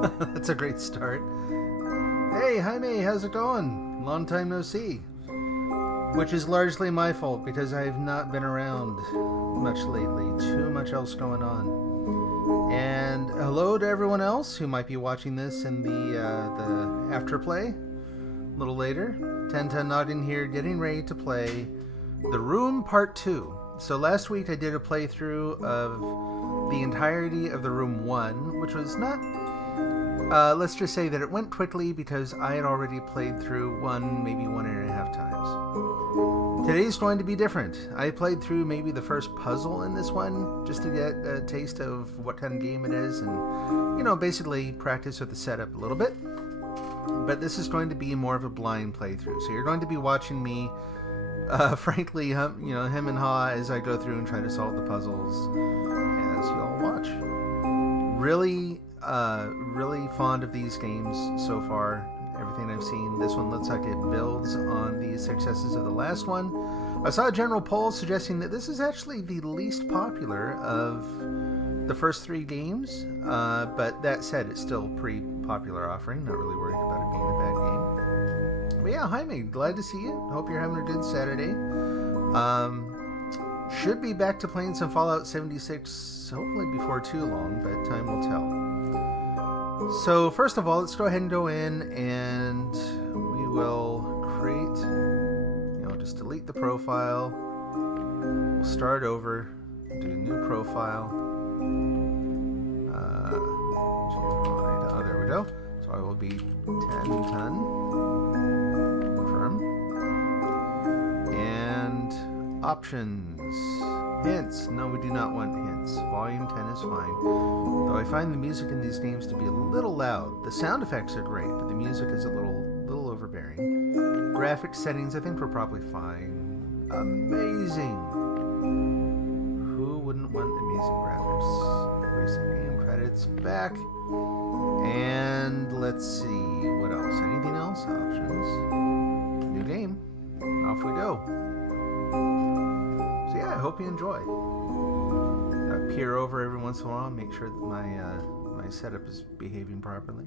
That's a great start. Hey, Jaime, how's it going? Long time no see. Which is largely my fault because I've not been around much lately. Too much else going on. And hello to everyone else who might be watching this in the afterplay a little later. Tenta nodding here, getting ready to play The Room Part 2. So last week I did a playthrough of the entirety of The Room 1, which was not... let's just say that it went quickly because I had already played through maybe 1.5 times. Today's going to be different. I played through maybe the first puzzle in this one just to get a taste of what kind of game it is and, basically practice with the setup a little bit. But this is going to be more of a blind playthrough. So you're going to be watching me, frankly, hem and haw as I go through and try to solve the puzzles as you all watch. Really fond of these games so far. Everything I've seen. This one looks like it builds on the successes of the last one. I saw a general poll suggesting that this is actually the least popular of the first 3 games. But that said, it's still a pretty popular offering. Not really worried about it being a bad game. But yeah, Jaime, glad to see you. Hope you're having a good Saturday. Should be back to playing some Fallout 76 hopefully before too long, but time will tell. So first of all, let's go ahead and go in and we will create, just delete the profile. We'll start over, do a new profile. Oh, there we go. So I will be 10 ton. Confirm. And options. Hints. No, we do not want hints. Volume 10 is fine. Though I find the music in these games to be a little loud. The sound effects are great, but the music is a little overbearing. Graphics settings, I think we're probably fine. Amazing! Who wouldn't want amazing graphics? Recent game credits back. And let's see, what else? Anything else? Options. New game. Off we go. So yeah, I hope you enjoy. I peer over every once in a while, make sure that my setup is behaving properly.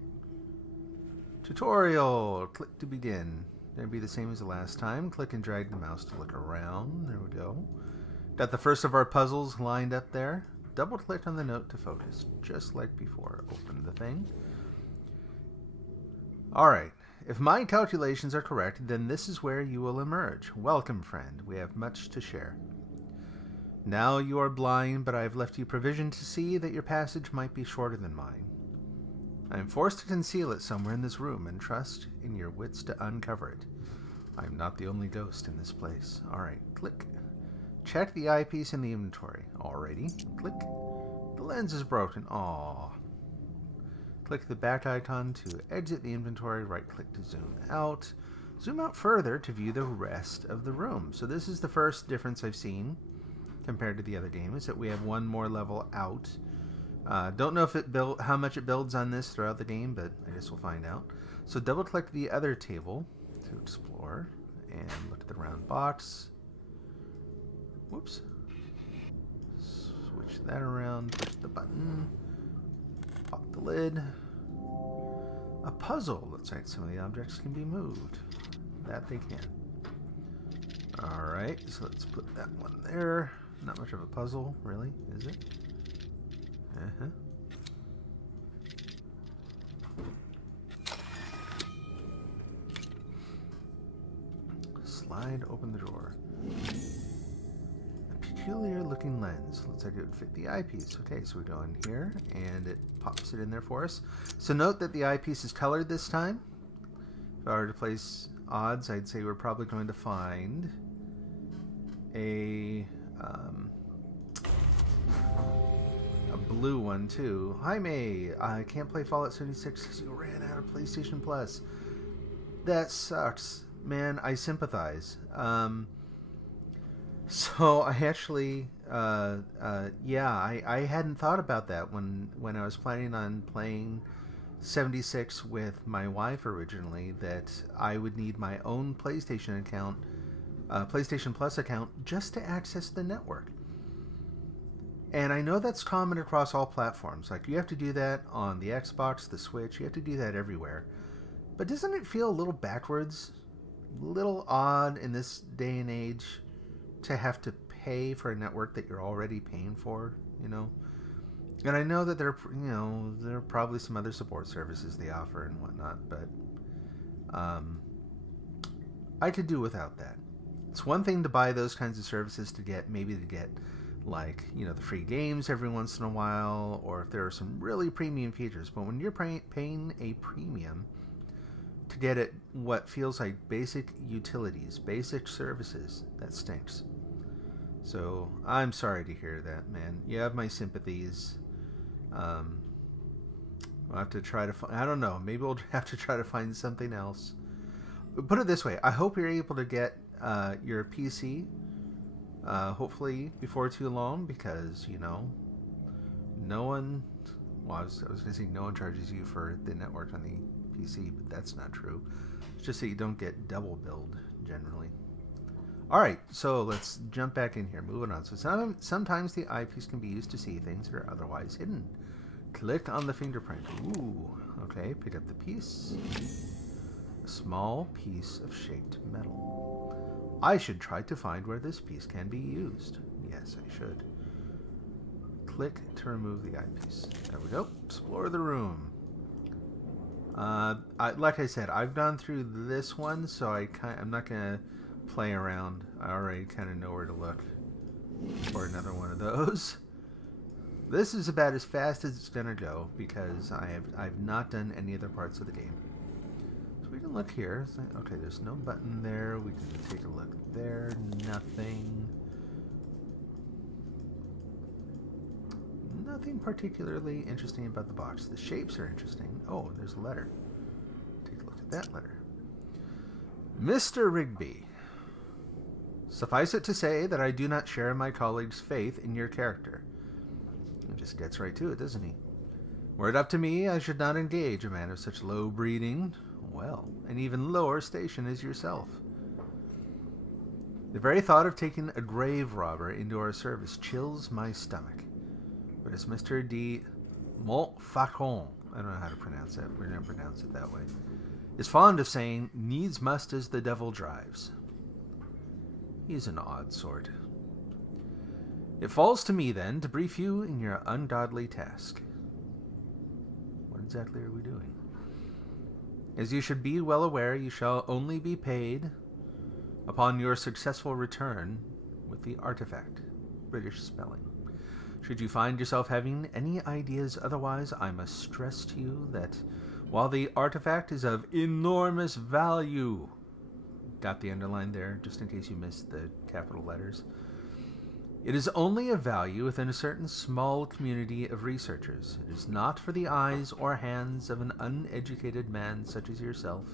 Tutorial. Click to begin. It'll be the same as the last time. Click and drag the mouse to look around. There we go. Got the first of our puzzles lined up there. Double click on the note to focus, just like before. Open the thing. Alright. If my calculations are correct, then this is where you will emerge. Welcome, friend. We have much to share. Now you are blind, but I have left you provision to see that your passage might be shorter than mine. I am forced to conceal it somewhere in this room and trust in your wits to uncover it. I am not the only ghost in this place. Alright, click. Check the eyepiece in the inventory. Alrighty. Click. The lens is broken. Aww. Click the back icon to exit the inventory. Right click to zoom out. Zoom out further to view the rest of the room. So this is the first difference I've seen compared to the other game, is that we have one more level out. Don't know if how much it builds on this throughout the game, but I guess we'll find out. So double click the other table to explore and look at the round box. Whoops. Switch that around, push the button, pop the lid. A puzzle. Looks like some of the objects can be moved. That they can. Alright, so let's put that one there. Not much of a puzzle, really, is it? Uh-huh. Slide open the drawer. A peculiar looking lens. Looks like it would fit the eyepiece. Okay, so we go in here and it pops it in there for us. So note that the eyepiece is colored this time. If I were to place odds, I'd say we're probably going to find a blue one too. Jaime, I can't play Fallout 76 because you ran out of PlayStation Plus. That sucks, man. I sympathize. So I actually, yeah, I hadn't thought about that when I was planning on playing 76 with my wife originally, that I would need my own PlayStation account, PlayStation Plus account, just to access the network. And I know that's common across all platforms. Like, you have to do that on the Xbox, the Switch. You have to do that everywhere. But doesn't it feel a little backwards? A little odd in this day and age to have to pay for a network that you're already paying for, you know? And I know that there are probably some other support services they offer and whatnot, but I could do without that. It's one thing to buy those kinds of services to get like, you know, the free games every once in a while, or if there are some really premium features. But when you're paying a premium to get it what feels like basic utilities, basic services, that stinks. So I'm sorry to hear that, man. You have my sympathies. I'll have to try to I don't know, maybe we'll have to try to find something else. Put it this way, I hope you're able to get your PC hopefully before too long, because, you know, no one, well, I was going to say no one charges you for the network on the PC, but that's not true. It's just that you don't get double billed generally. Alright, so let's jump back in here. Moving on. So sometimes the eyepiece can be used to see things that are otherwise hidden. Click on the fingerprint. Ooh, okay, pick up the piece. A small piece of shaped metal. I should try to find where this piece can be used. Yes, I should. Click to remove the eyepiece. There we go. Explore the room. Like I said, I've gone through this one, so I'm not going to play around. I already kind of know where to look for another one of those. This is about as fast as it's going to go, because I've not done any other parts of the game. So we can look here. Okay, there's no button there. We can take a look there. Nothing. Nothing particularly interesting about the box. The shapes are interesting. Oh, there's a letter. Take a look at that letter. Mr. Rigby, suffice it to say that I do not share my colleague's faith in your character. He just gets right to it, doesn't he? Were it up to me, I should not engage a man of such low breeding, well, and even lower station as yourself. The very thought of taking a grave robber into our service chills my stomach. But as Mr. de Montfaucon, I don't know how to pronounce that, we're going to pronounce it that way, is fond of saying, needs must as the devil drives. He's an odd sort. It falls to me, then, to brief you in your ungodly task. What exactly are we doing? As you should be well aware, you shall only be paid upon your successful return with the artifact. British spelling. Should you find yourself having any ideas otherwise, I must stress to you that while the artifact is of enormous value, got the underline there just in case you missed the capital letters, it is only of value within a certain small community of researchers. It is not for the eyes or hands of an uneducated man such as yourself.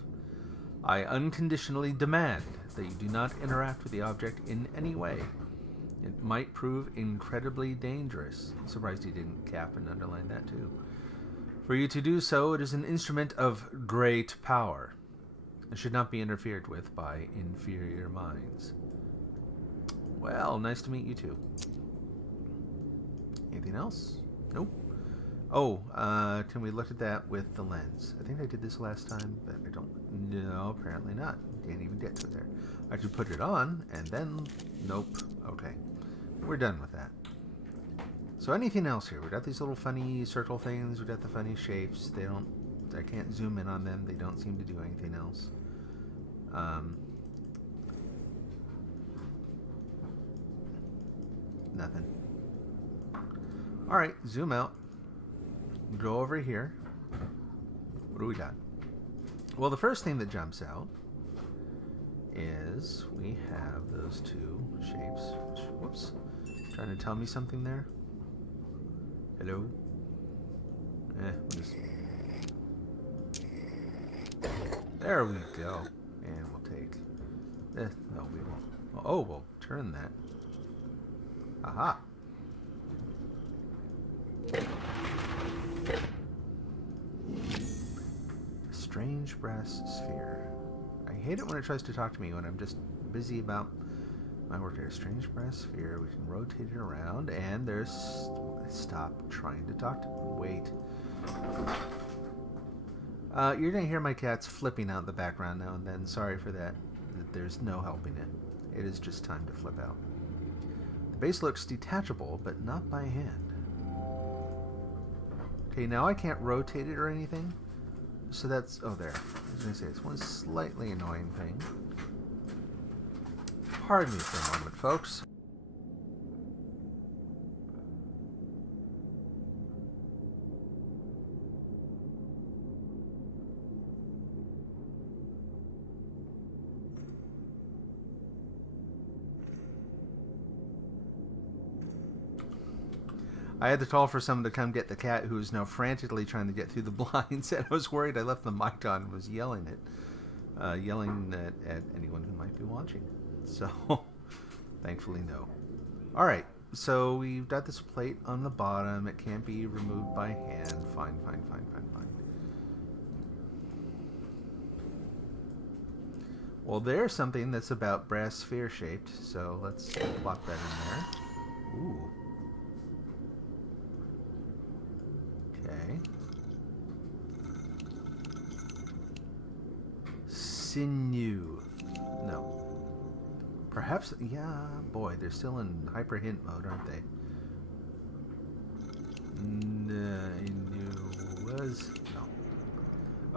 I unconditionally demand that you do not interact with the object in any way. It might prove incredibly dangerous. I'm surprised he didn't cap and underline that too. For you to do so, it is an instrument of great power. It should not be interfered with by inferior minds. Well, nice to meet you too. Anything else? Nope. Oh, can we look at that with the lens? I think I did this last time, but I don't... No, apparently not. Can't even get to it there. I could put it on, and then... Nope. Okay. We're done with that. So anything else here? We got these little funny circle things. We got the funny shapes. They don't... I can't zoom in on them. They don't seem to do anything else. Nothing. Alright, zoom out. Go over here. What do we got? Well, the first thing that jumps out is we have those two shapes. Whoops. Trying to tell me something there? Hello? What is... There we go. And we'll take... no, we won't. Oh, we'll turn that. Aha. Strange brass sphere. I hate it when it tries to talk to me when I'm just busy about I worked at a strange brass sphere. We can rotate it around, and there's... Stop trying to talk to me. Wait. You're going to hear my cats flipping out in the background now and then. Sorry for that. There's no helping it. It is just time to flip out. The base looks detachable, but not by hand. Okay, now I can't rotate it or anything. So that's... Oh, there. I was going to say, it's one slightly annoying thing. Pardon me for a moment, folks. I had to call for someone to come get the cat who is now frantically trying to get through the blinds, and I was worried I left the mic on and was yelling at anyone who might be watching. So, thankfully, no. Alright, so we've got this plate on the bottom. It can't be removed by hand. Fine. Well, there's something that's about brass sphere shaped, so let's plop that in there. Ooh. Okay. Sinew. No. Perhaps, yeah, boy, they're still in hyper hint mode, aren't they? Was no.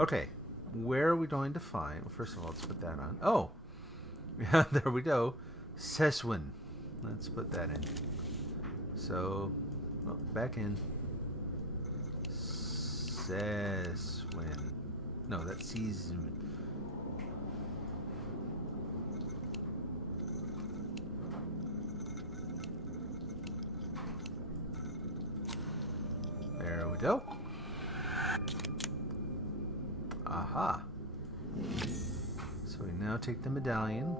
Okay, where are we going to find? Well, first of all, let's put that on. Oh, yeah, there we go. Seswin. Let's put that in. So, oh, back in. Seswin. No, that's season. There we go. Aha. So we now take the medallion.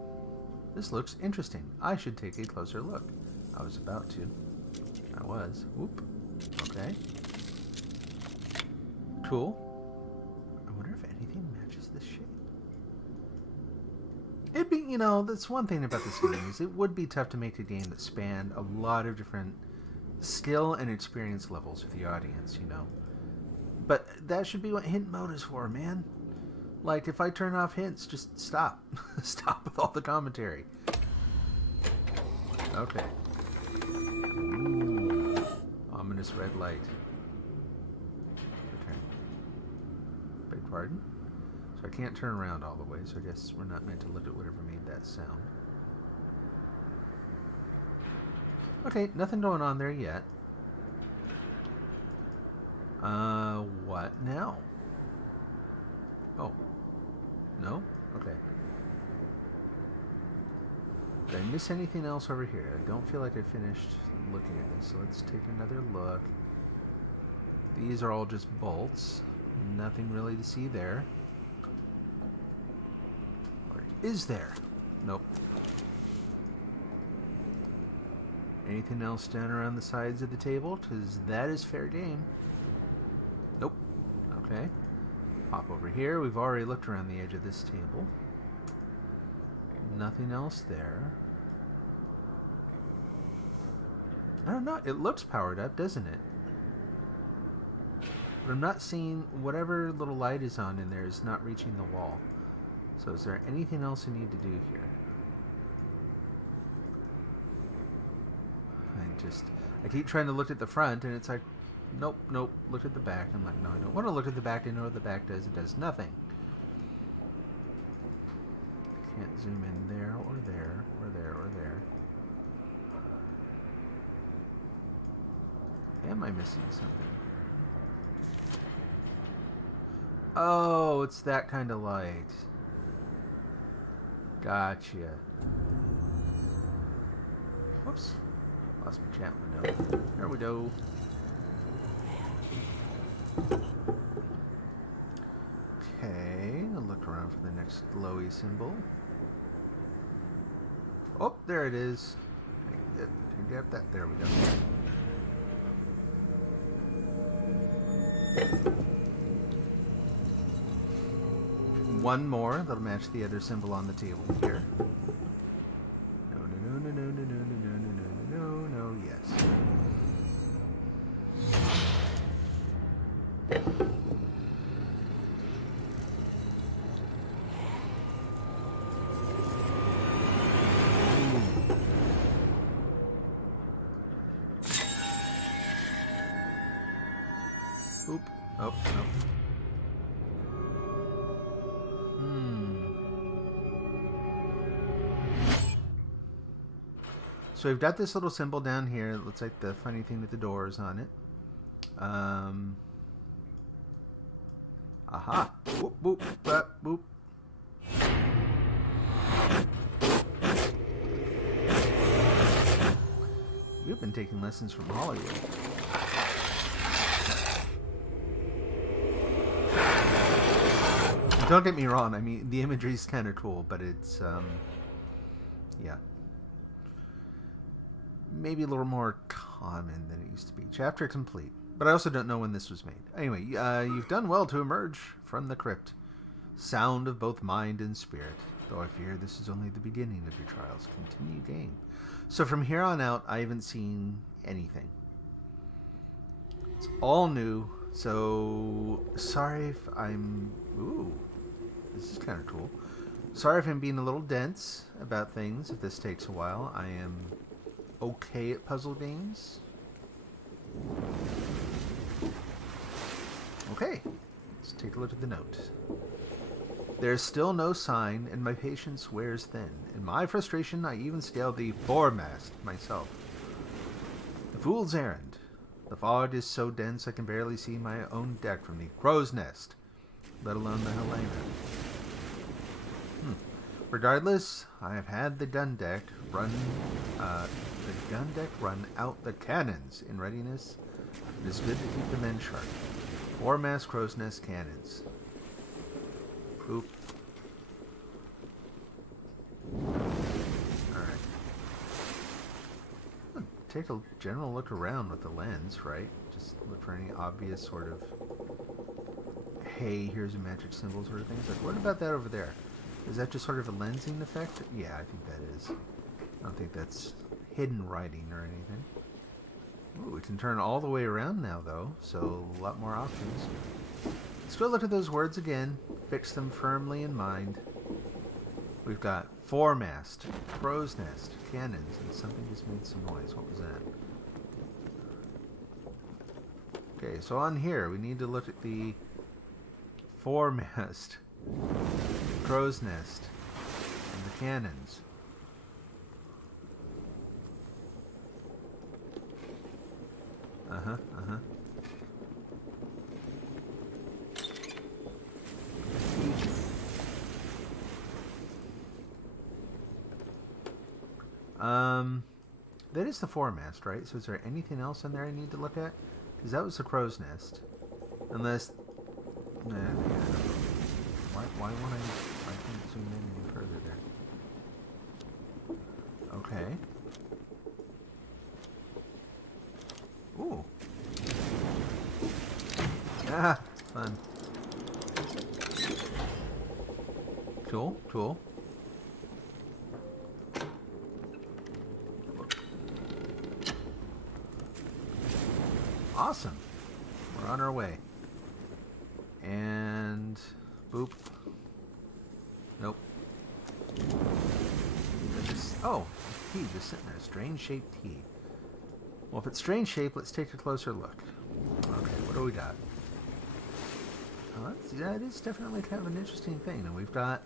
This looks interesting. I should take a closer look. I was about to. I was. Whoop. Okay. Cool. I wonder if anything matches this shape. It'd be, you know, that's one thing about this game is it would be tough to make a game that spanned a lot of different skill and experience levels with the audience, you know. But that should be what hint mode is for, man. Like, if I turn off hints, just stop. Stop with all the commentary. Okay. Ooh. Ominous red light. Return. Beg pardon? So I can't turn around all the way, so I guess we're not meant to look at whatever made that sound. Okay, nothing going on there yet. What now? Oh. No? Okay. Did I miss anything else over here? I don't feel like I finished looking at this, so let's take another look. These are all just bolts. Nothing really to see there. Or is there? Nope. Anything else down around the sides of the table? Because that is fair game. Nope. Okay. Pop over here. We've already looked around the edge of this table. Nothing else there. I don't know. It looks powered up, doesn't it? But I'm not seeing whatever little light is on in there is not reaching the wall. So is there anything else I need to do here? I keep trying to look at the front, and it's like, nope, look at the back. I'm like, no, I don't want to look at the back. I know what the back does. It does nothing. Can't zoom in there, or there, or there, or there. Am I missing something? Oh, it's that kind of light. Gotcha. Whoops. Lost my chat window. There we go. Okay, I'll look around for the next glowy symbol. Oh, there it is. Can you get that? There we go. One more that'll match the other symbol on the table here. No. Oh, no. So we've got this little symbol down here. It looks like the funny thing with the doors on it. Aha. Boop, boop, boop, boop. You've been taking lessons from Hollywood. Don't get me wrong. I mean, the imagery is kind of cool, but it's, yeah. Maybe a little more common than it used to be. Chapter complete. But I also don't know when this was made. Anyway, you've done well to emerge from the crypt. Sound of both mind and spirit. Though I fear this is only the beginning of your trials. Continue game. So from here on out, I haven't seen anything. It's all new. So, sorry if I'm... Ooh, this is kind of cool. Sorry if I'm being a little dense about things, if this takes a while. I am okay at puzzle games. Okay, let's take a look at the note. There's still no sign, and my patience wears thin. In my frustration, I even scaled the foremast myself. The fool's errand. The fog is so dense I can barely see my own deck from the crow's nest, let alone the Helena. Regardless, I have had the gun deck run out the cannons in readiness. It is good to keep the men sharp. Foremast crow's nest cannons. Oop. Alright. Take a general look around with the lens, right? Just look for any obvious sort of, hey, here's a magic symbol sort of things. Like, what about that over there? Is that just sort of a lensing effect? Yeah, I think that is. I don't think that's hidden writing or anything. Ooh, we can turn all the way around now, though, so a lot more options. Let's go look at those words again, fix them firmly in mind. We've got foremast, crow's nest, cannons, and something just made some noise. What was that? Okay, so on here, we need to look at the foremast, crow's nest, and the cannons. That is the foremast, right? So is there anything else in there I need to look at? Because that was the crow's nest. Unless... Nah, yeah. Why won't I can't zoom in any further there. Okay. Ooh. Ah, fun. Cool, cool. Awesome. We're on our way. And boop. Nope. Oh, a tea just sitting there. Strange shaped tea. Well, if it's strange shaped, let's take a closer look. Okay, what do we got? Yeah, it is definitely kind of an interesting thing. And we've got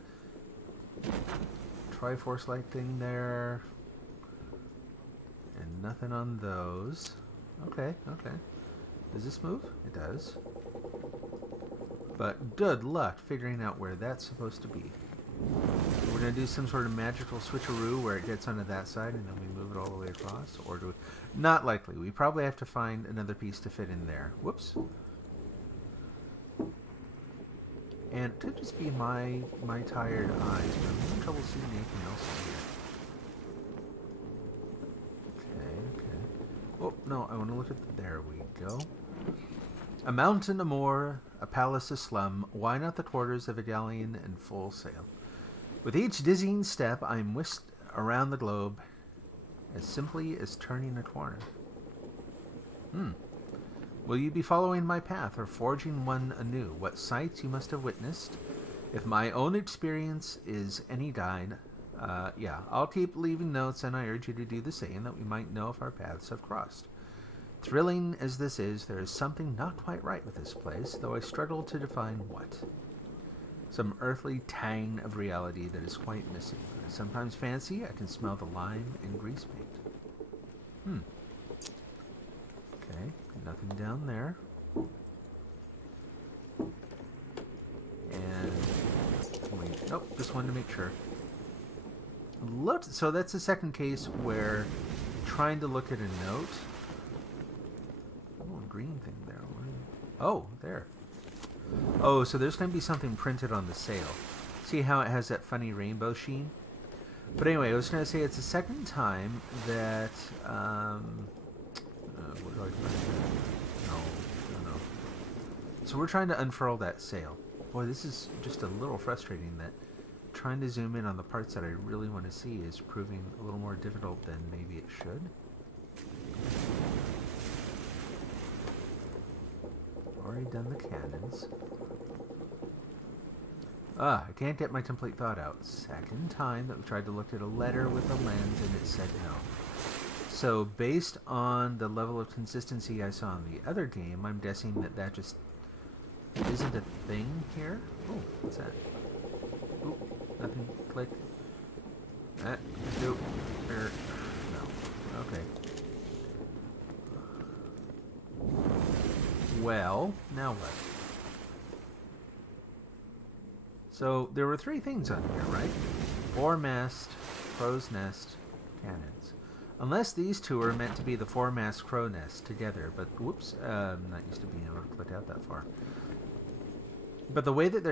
Triforce-like thing there. And nothing on those. Okay, okay. Does this move? It does. But good luck figuring out where that's supposed to be. We're going to do some sort of magical switcheroo where it gets onto that side and then we move it all the way across. Or do we... Not likely. We probably have to find another piece to fit in there. Whoops. And it could just be my tired eyes, but I'm having trouble seeing anything else in here. Okay, okay. Oh, no, I want to look at... There we go. A mountain, a moor, a palace, a slum. Why not the quarters of a galleon in full sail? With each dizzying step, I am whisked around the globe as simply as turning a corner. Will you be following my path or forging one anew? What sights you must have witnessed? If my own experience is any guide, yeah, I'll keep leaving notes, and I urge you to do the same, that we might know if our paths have crossed. Thrilling as this is, there is something not quite right with this place, though I struggle to define what. Some earthly tang of reality that is quite missing. I sometimes fancy I can smell the lime and grease paint. Okay, nothing down there. And wait, nope, just wanted to make sure. Look, so that's the second case where trying to look at a note. Oh, a green thing there. Oh, there. Oh, so there's going to be something printed on the sail. See how it has that funny rainbow sheen? But anyway, I was going to say it's the second time that, what do I find? No. So we're trying to unfurl that sail. Boy, this is just a little frustrating that trying to zoom in on the parts that I really want to see is proving a little more difficult than maybe it should. Already done the cannons. I can't get my complete thought out. Second time that we tried to look at a letter with a lens and it said no. So based on the level of consistency I saw in the other game, I'm guessing that that just isn't a thing here. Oh, what's that? Oh, nothing. Click. Nope. No. Okay. Well, now what? So there were three things on here, right? Foremast, crow's nest, cannons. Unless these two are meant to be the foremast crow nest together, but whoops, I'm not used to being able to click out that far. But the way that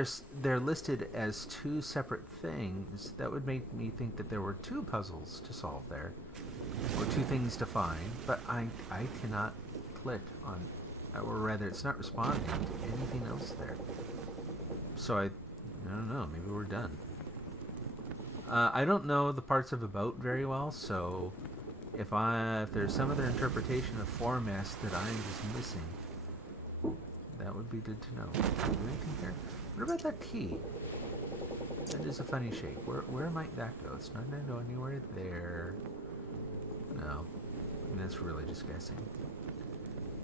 they're listed as two separate things, that would make me think that there were two puzzles to solve there, or two things to find. But I cannot click on, or rather, it's not responding to anything else there. So I don't know. Maybe we're done. I don't know the parts of a boat very well, so if there's some other interpretation of foremast that I'm just missing, that would be good to know. Anything here? What about that key? That is a funny shape. Where might that go? It's not going to go anywhere there. No. I mean, that's really just guessing.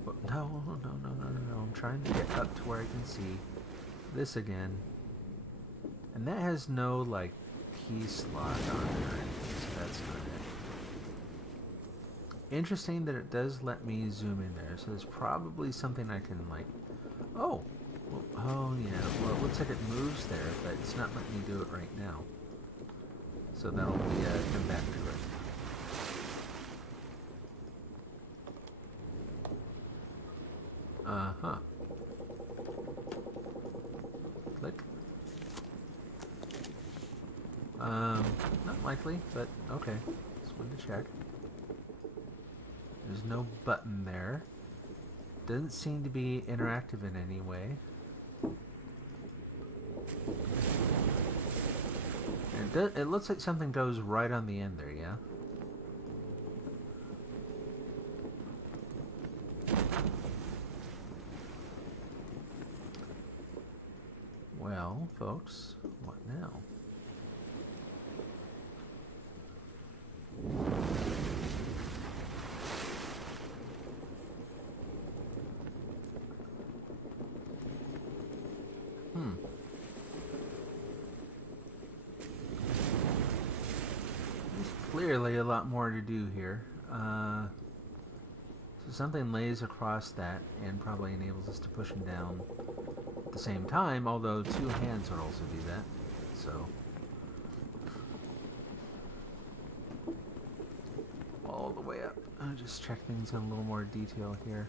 But no. I'm trying to get up to where I can see this again. And that has no, like, key slot on it or anything, so that's not it. Interesting that it does let me zoom in there, so there's probably something I can, like... Oh! Well, oh, yeah. Well, it looks like it moves there, but it's not letting me do it right now. So that'll be, come back to it. Uh-huh. Click. Not likely, but okay. Just wanted to check. There's no button there. Doesn't seem to be interactive in any way. And it looks like something goes right on the end there, yeah? Well, folks, what now? There's clearly a lot more to do here. So something lays across that and probably enables us to push him down at the same time, although two hands would also do that. So all the way up. I'll just check things in a little more detail here.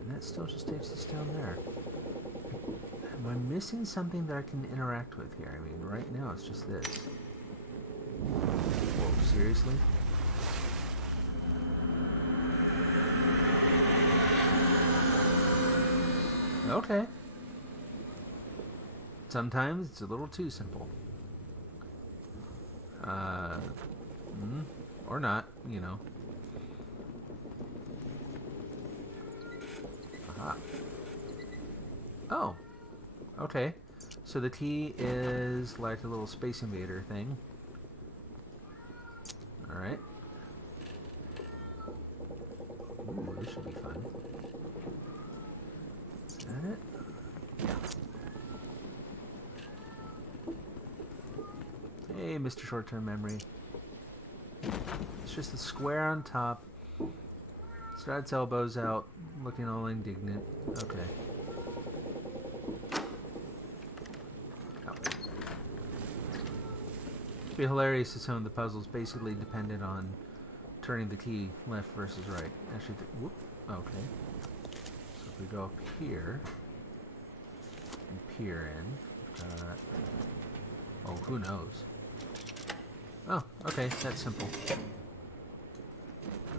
And that still just takes us down there. Am I missing something that I can interact with here? I mean, right now it's just this. Whoa, seriously? Okay. Sometimes it's a little too simple. Or not, you know. Aha. Oh. Okay. So the key is like a little Space Invader thing. Alright. Ooh, this should be fun. Is that it? Yeah. Hey, Mr. Short-Term Memory. It's just a square on top. It's got its elbows out, looking all indignant. Okay. Oh. It'd be hilarious if some of the puzzles basically depended on turning the key left versus right. Actually, whoop. Okay. So if we go up here and peer in, oh, who knows? Oh, okay, that's simple.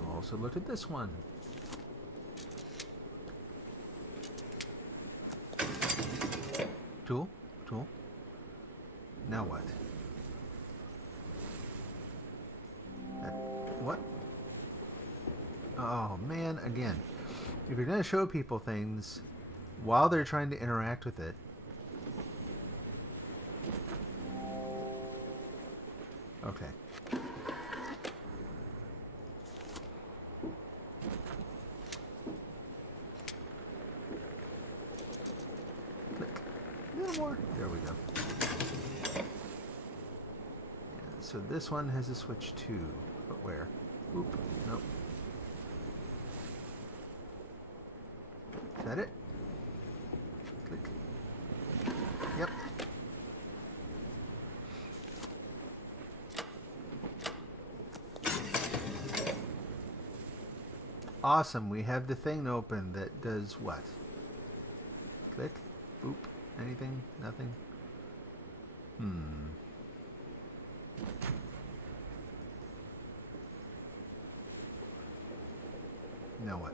We'll also look at this one. Tool, tool. Now what? What? Oh man, again. If you're gonna show people things while they're trying to interact with it. Okay. Click. A little more. There we go. Yeah, so this one has a switch too. But where? Oop. Nope. Is that it? Click. Yep. Awesome. We have the thing open that does what? Click. Boop. Anything? Nothing? Now what?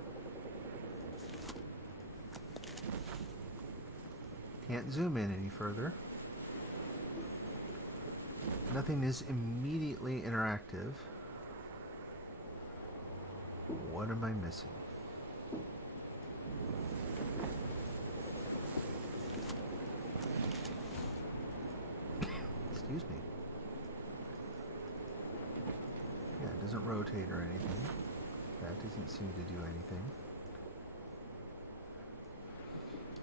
Can't zoom in any further. Nothing is immediately interactive. What am I missing? Excuse me. Yeah, it doesn't rotate or anything. That doesn't seem to do anything.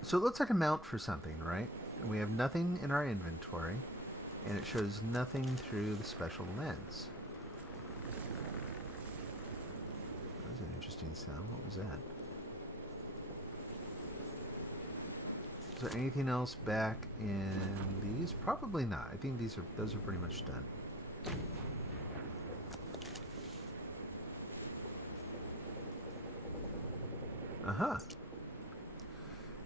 So it looks like a mount for something, right? And we have nothing in our inventory, and it shows nothing through the special lens. That was an interesting sound. What was that? Is there anything else back in these? Probably not. I think those are pretty much done. Uh-huh.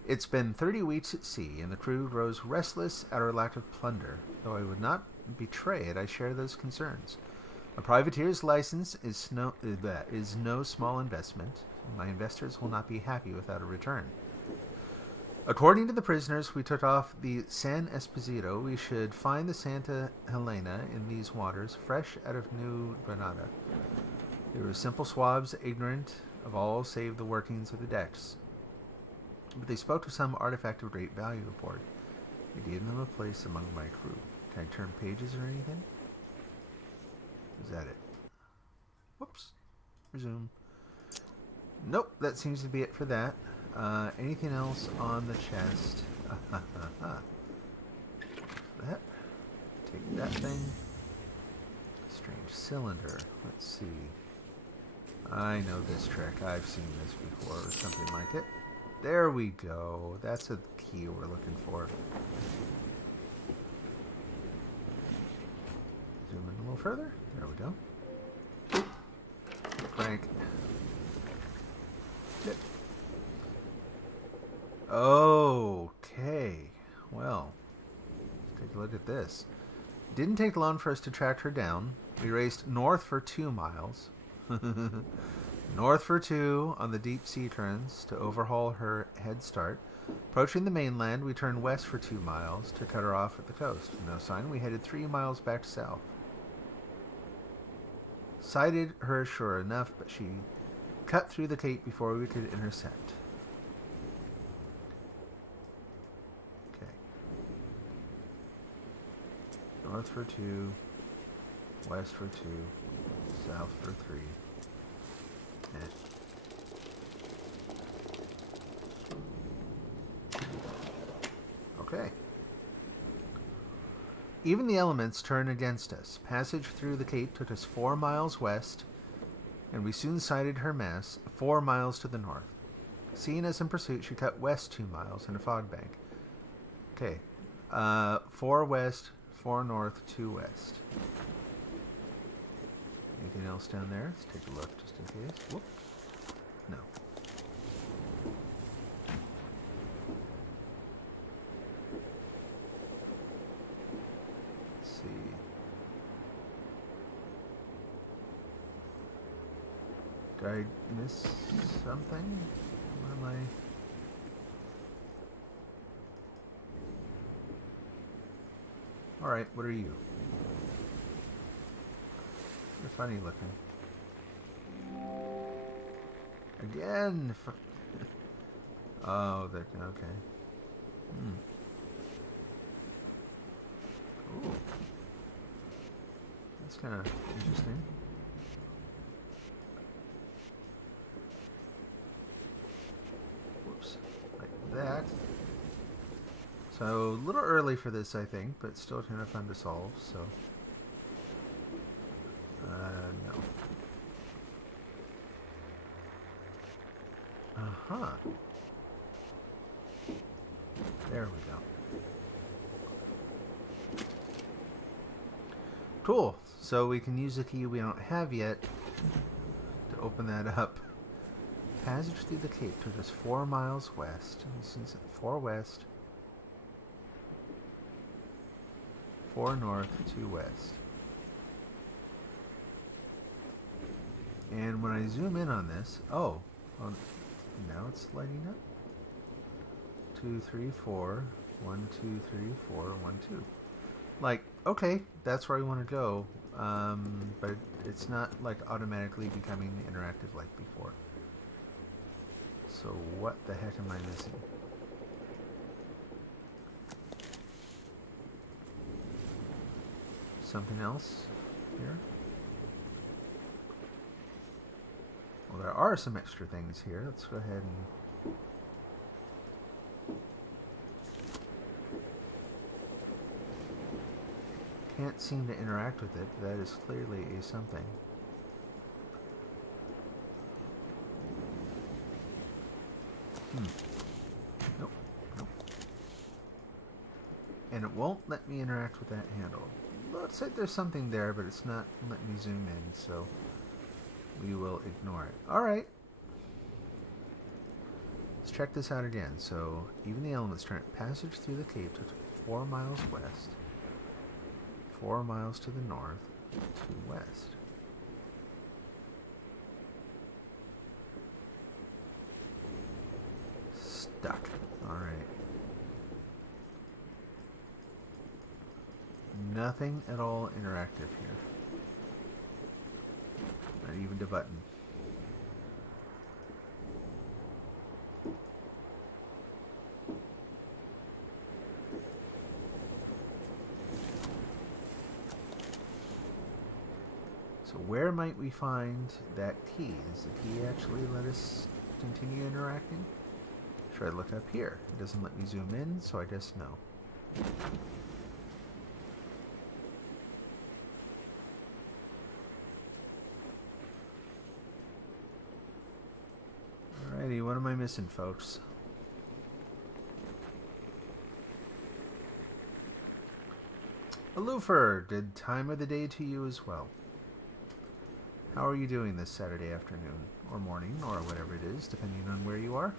It's been 30 weeks at sea, and the crew grows restless at our lack of plunder. Though I would not betray it, I share those concerns. A privateer's license is no small investment. My investors will not be happy without a return. According to the prisoners we took off the San Esposito, we should find the Santa Helena in these waters, fresh out of New Granada. They were simple swabs, ignorant of all save the workings of the decks. But they spoke of some artifact of great value aboard. I gave them a place among my crew. Can I turn pages or anything? Is that it? Whoops. Resume. Nope, that seems to be it for that. Anything else on the chest? That. Take that thing. Strange cylinder. Let's see. I know this trick. I've seen this before or something like it. There we go. That's a key we're looking for. Zoom in a little further. There we go. Crank. Yep. Okay. Well, let's take a look at this. Didn't take long for us to track her down. We raced north for 2 miles. North for 2 on the deep sea currents to overhaul her head start. Approaching the mainland, we turned west for 2 miles to cut her off at the coast. No sign. We headed 3 miles back south. Sighted her sure enough, but she cut through the tape before we could intercept. Okay. North for 2, west for 2, South for 3. Okay. Even the elements turn against us. Passage through the cape took us 4 miles west, and we soon sighted her mass 4 miles to the north. Seeing us in pursuit, she cut west 2 miles in a fog bank. Okay. 4 west, 4 north, 2 west. Anything else down there? Let's take a look just in case. Whoop. No. Let's see. Did I miss something? Where am I? Alright, what are you? You're funny looking. Again! Oh, okay. Ooh. That's kind of interesting. Whoops. Like that. So, a little early for this, I think, but still kind of fun to solve, so... no. Uh-huh. There we go. Cool. So we can use a key we don't have yet to open that up. Passage through the cape took us 4 miles west. 4 west. 4 north, 2 west. And when I zoom in on this, oh, now it's lighting up. 2, 3, 4. 1, 2, 3, 4, 1, 2. Like, okay, that's where I want to go, but it's not like automatically becoming interactive like before. So what the heck am I missing? Something else here? Well, there are some extra things here. Let's go ahead and... Can't seem to interact with it. That is clearly a something. Nope. Nope. And it won't let me interact with that handle. Looks like there's something there, but it's not letting me zoom in, so we will ignore it. Alright. Let's check this out again. So, even the elements turn. Passage through the cape took 4 miles west. 4 miles to the north, 2 west. Stuck. Alright. Nothing at all interactive here. Not even the button. So where might we find that key? Does the key actually let us continue interacting? Should I look up here? It doesn't let me zoom in, so I guess no. Alrighty, what am I missing, folks? Aloofer, good time of the day to you as well. How are you doing this Saturday afternoon, or morning, or whatever it is, depending on where you are?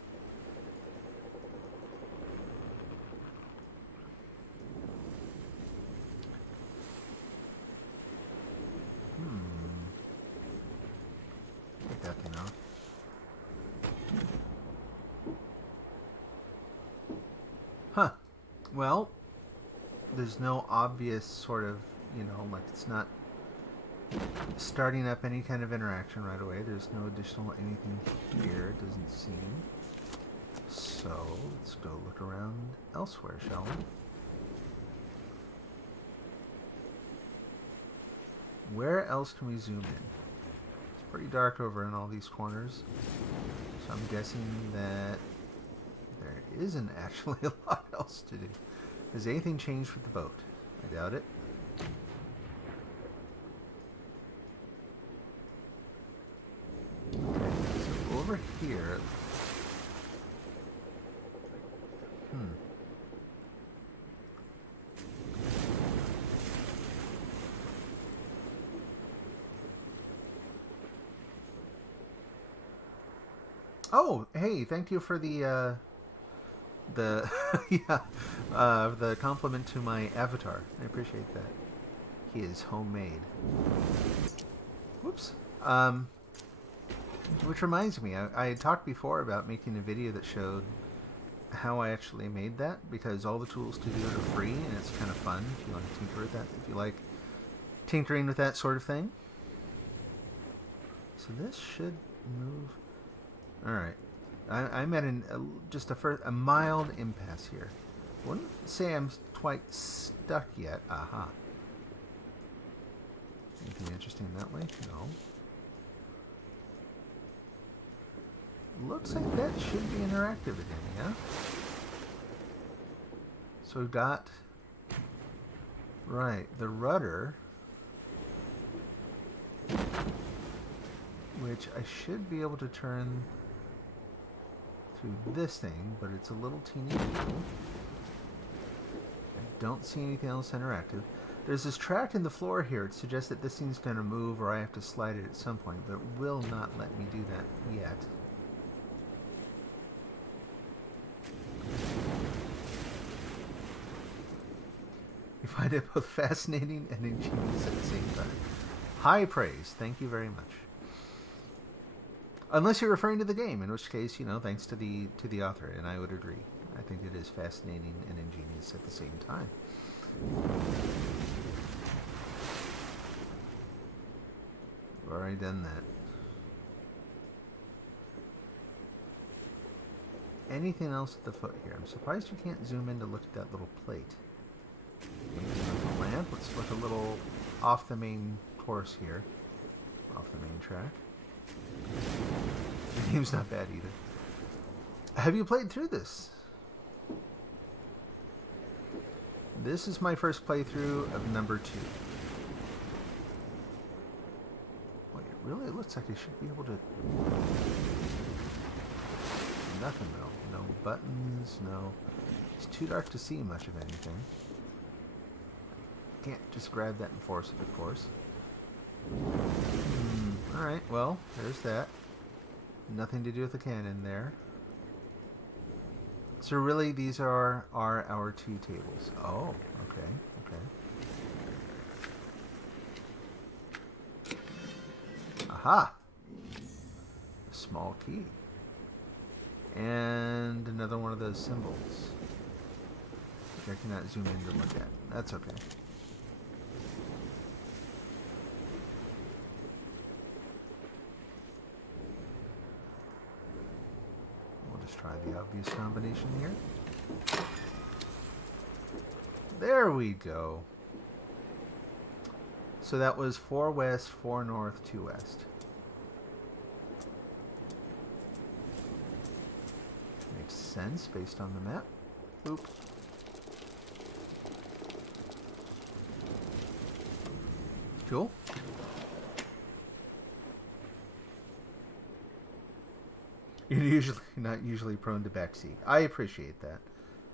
Take that thing off. Huh. Well, there's no obvious sort of, you know, like it's not starting up any kind of interaction right away. There's no additional anything here, it doesn't seem. So, let's go look around elsewhere, shall we? Where else can we zoom in? pretty dark over in all these corners. So I'm guessing that there isn't actually a lot else to do. Has anything changed with the boat? I doubt it. Okay, so over here... Oh, hey, thank you for the yeah, the compliment to my avatar. I appreciate that. He is homemade. Whoops. Which reminds me, I had talked before about making a video that showed how I actually made that, because all the tools to do it are free, and it's kind of fun if you want to tinker with that, if you like tinkering with that sort of thing. So this should move... Alright. I'm at just a mild impasse here. Wouldn't say I'm quite stuck yet. Aha. Anything interesting that way? No. Looks like that should be interactive again, yeah? So we've got... Right, the rudder... which I should be able to turn... through this thing, but it's a little teeny wheel. I don't see anything else interactive. There's this track in the floor here. It suggests that this thing's going to move or I have to slide it at some point, but it will not let me do that yet. You find it both fascinating and ingenious at the same time. High praise. Thank you very much. Unless you're referring to the game, in which case, you know, thanks to the author, and I would agree. I think it is fascinating and ingenious at the same time. I've already done that. Anything else at the foot here? I'm surprised you can't zoom in to look at that little plate. The lamp. Let's look a little off the main course here, off the main track. The game's not bad either. Have you played through this? This is my first playthrough of number 2. Wait, really? It looks like I should be able to... Nothing though. No buttons, no... It's too dark to see much of anything. Can't just grab that and force it, of course. Alright, well, there's that. Nothing to do with the cannon there. So really, these are our 2 tables. Oh, okay, okay. Aha! A small key. And another one of those symbols, which I cannot zoom in to look at. That's okay. Try the obvious combination here. There we go. So that was 4 west, 4 north, 2 west. Makes sense based on the map. Oop. Cool. You're not usually prone to backseat. I appreciate that.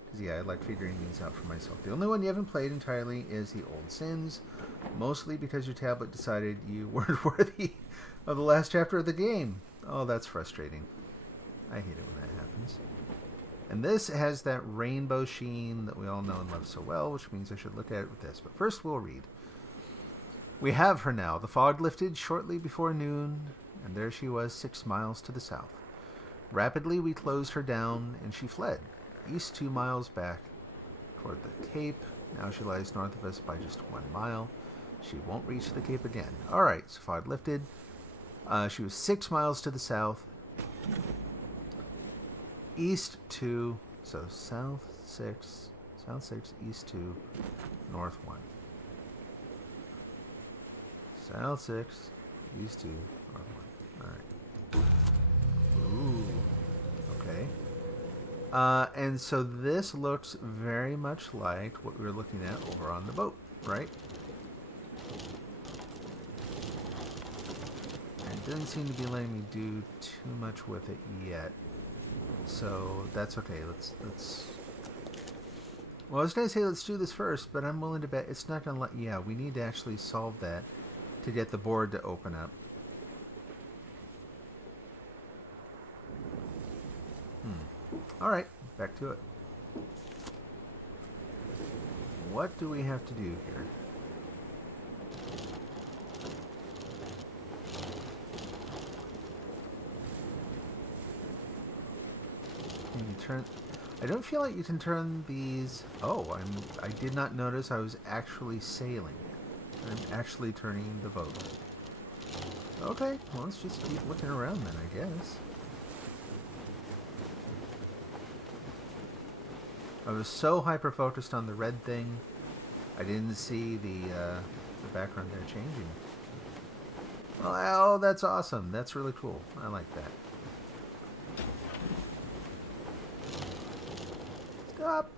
Because, yeah, I like figuring these out for myself. The only one you haven't played entirely is the Old Sins. Mostly because your tablet decided you weren't worthy of the last chapter of the game. Oh, that's frustrating. I hate it when that happens. And this has that rainbow sheen that we all know and love so well, which means I should look at it with this. But first we'll read. We have her now. The fog lifted shortly before noon, and there she was 6 miles to the south. Rapidly we closed her down, and she fled, east 2 miles back toward the Cape. Now she lies north of us by just 1 mile. She won't reach the Cape again. Alright, so fog lifted. She was 6 miles to the south. East 2, so south 6, east 2, north 1. South 6, Used to. Alright. Ooh. Okay. And so this looks very much like what we were looking at over on the boat, right? It doesn't seem to be letting me do too much with it yet. So that's okay. Let's well, I was going to say let's do this first, but I'm willing to bet it's not going to let... Yeah, we need to actually solve that to get the board to open up. Alright, back to it. What do we have to do here? Can you turn... I don't feel like you can turn these... Oh, I did not notice I was actually sailing. I'm actually turning the boat. Okay, well, let's just keep looking around then, I guess. I was so hyper-focused on the red thing, I didn't see the background there changing. Well, oh, that's awesome. That's really cool. I like that. Stop!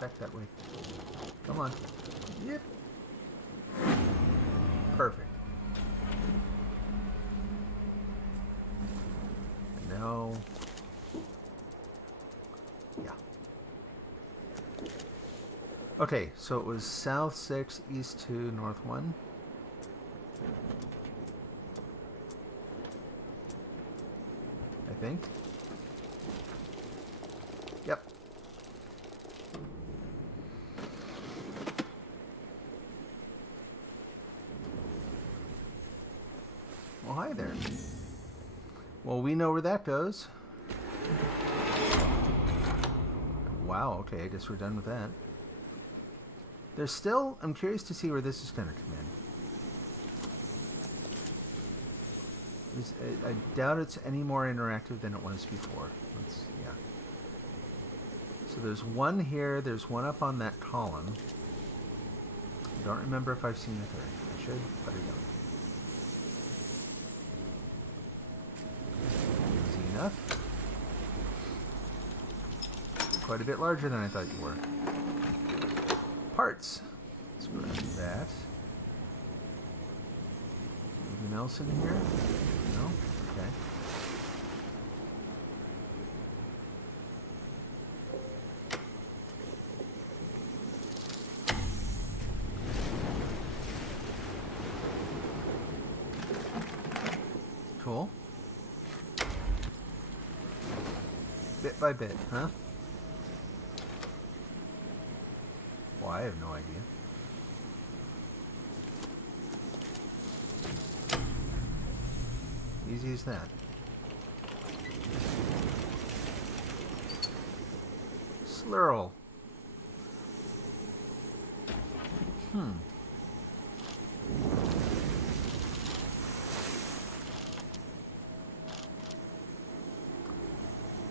Back that way. Come on. Yep. Perfect. Now... Yeah. Okay, so it was south 6, east 2, north 1. I think. Yep. Well, hi there. Well, we know where that goes. Wow, okay, I guess we're done with that. There's still... I'm curious to see where this is going to come in. I doubt it's any more interactive than it was before. Yeah. So there's one here, there's one up on that column. I don't remember if I've seen the third. I should, but I don't. Easy enough. Quite a bit larger than I thought you were. Parts. Let's grab that. Anything else in here? No? Okay. Cool. Bit by bit, huh? Well, I have no idea. Easy as that. Slurl.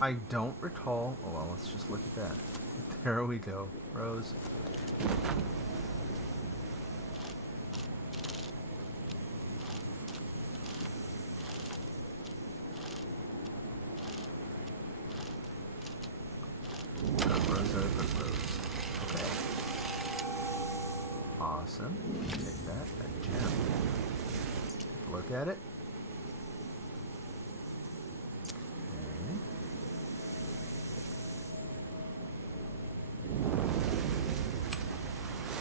I don't recall... Oh, well, let's just look at that. There we go. Rose. Okay. Awesome. Take that. A gem. Look at it.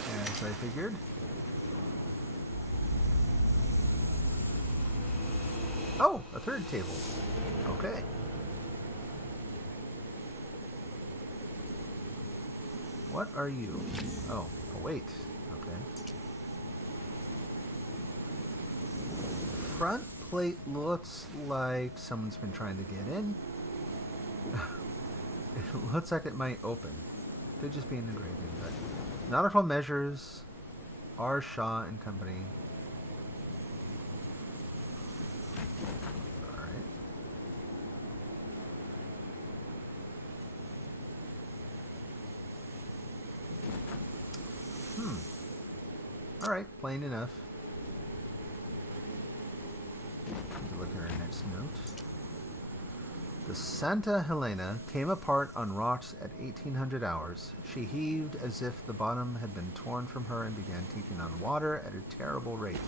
As I figured. Oh, a third table. Okay. What are you? Oh, wait. Okay. Front plate looks like someone's been trying to get in. It looks like it might open. Could just be an engraving, but nautical measures, R. Shaw and Company. Alright, plain enough. note. The Santa Helena came apart on rocks at 1800 hours. She heaved as if the bottom had been torn from her and began taking on water at a terrible rate.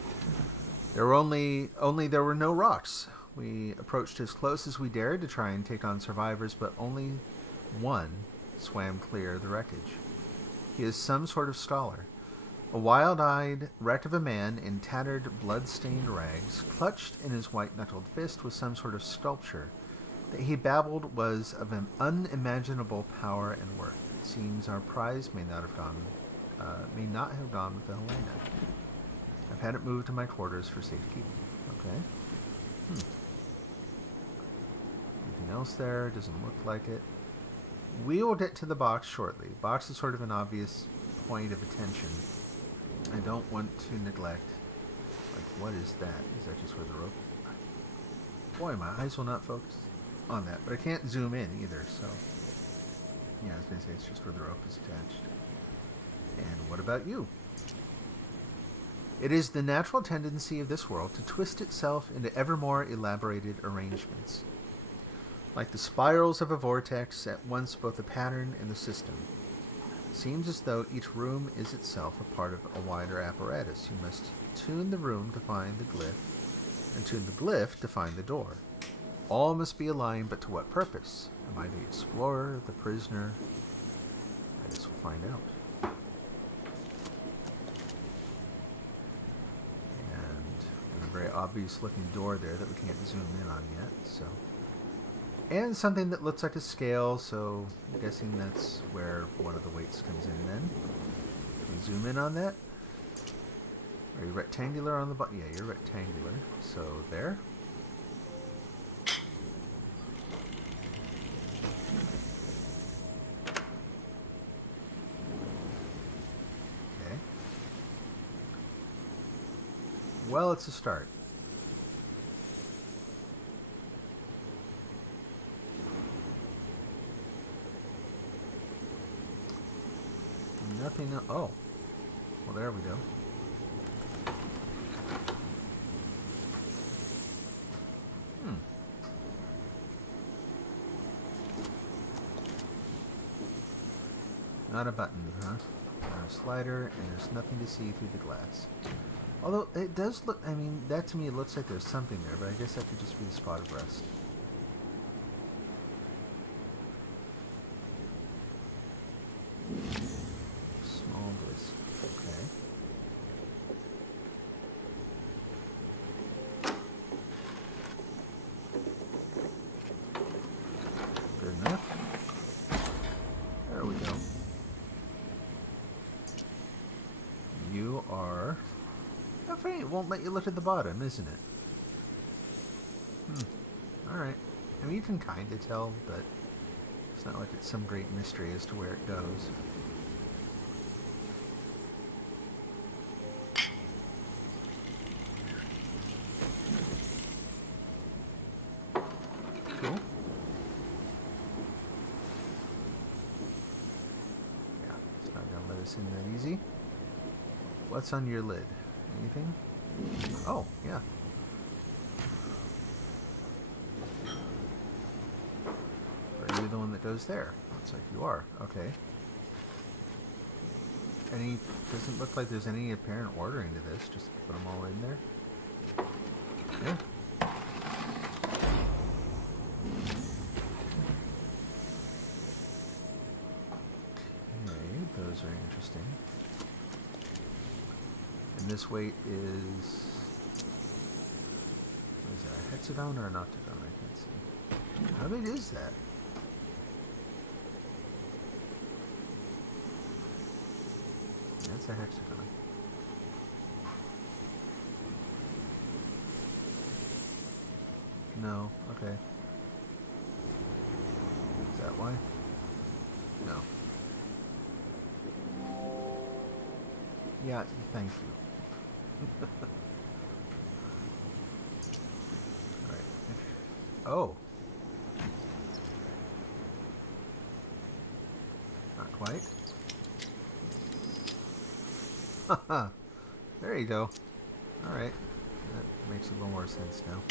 There were no rocks. We approached as close as we dared to try and take on survivors, but only one swam clear of the wreckage. He is some sort of scholar. A wild-eyed wreck of a man in tattered, blood-stained rags, clutched in his white-knuckled fist was some sort of sculpture that he babbled was of an unimaginable power and worth. It seems our prize may not have gone with the Helena. I've had it moved to my quarters for safekeeping. Okay. Anything else there? Doesn't look like it. We will get to the box shortly. Box is sort of an obvious point of attention. I don't want to neglect. Like, what is that? Is that just where the rope? Boy, my eyes will not focus on that. But I can't zoom in either, so... Yeah, I was going to say it's just where the rope is attached. And what about you? It is the natural tendency of this world to twist itself into ever more elaborated arrangements. Like the spirals of a vortex, at once both a pattern and the system. It seems as though each room is itself a part of a wider apparatus. You must tune the room to find the glyph, and tune the glyph to find the door. All must be aligned, but to what purpose? Am I the explorer, the prisoner? I guess we'll find out. Very obvious looking door there that we can't zoom in on yet, so. And something that looks like a scale, so I'm guessing that's where one of the weights comes in then. Can we zoom in on that? Are you rectangular on the bottom? Yeah, you're rectangular. So there. Okay. Well, it's a start. Nothing. Oh. Well, there we go. Not a button, huh? Not a slider, and there's nothing to see through the glass. Although, it does look, I mean, that to me looks like there's something there, but I guess that could just be the spot of rest. Small disc. Okay. Good enough. There we go. You are... Afraid it won't let you look at the bottom, isn't it? Alright. I mean, you can kind of tell, but it's not like it's some great mystery as to where it goes. Cool. Yeah, it's not going to let us in that easy. What's on your lid? Anything? Oh, yeah. Are you the one that goes there? Looks like you are. Okay. Doesn't look like there's any apparent ordering to this. Just put them all in there. Yeah. Okay, those are interesting. And this weight is... What is that, a hexagon or an octagon? I can't see. How big is that? That's a hexagon. No, okay. Is that why? No. Yeah, thank you. Alright. Oh. Not quite. Haha. There you go. Alright. That makes a little more sense now.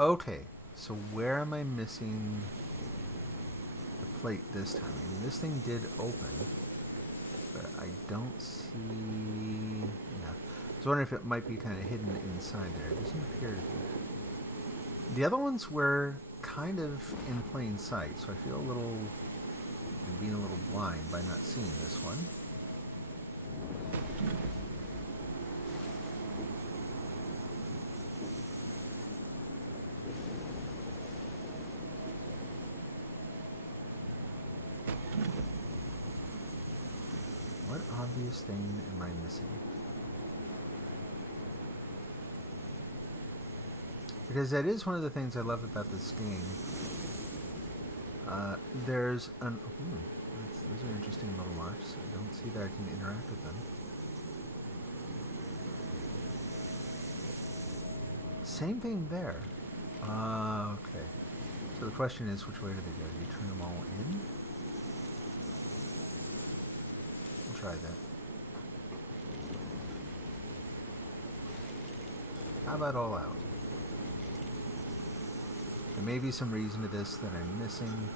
Okay, so where am I missing the plate this time? I mean, this thing did open, but I don't see... Yeah. I was wondering if it might be kind of hidden inside there. It doesn't appear to be. The other ones were kind of in plain sight, so I feel a little... being a little blind by not seeing this one. What obvious thing am I missing? Because that is one of the things I love about this game. There's an... those are interesting little marks. I don't see that I can interact with them. Same thing there. Okay. So the question is, which way do they go? Do you turn them all in? We'll try that. How about all out? There may be some reason to this that I'm missing.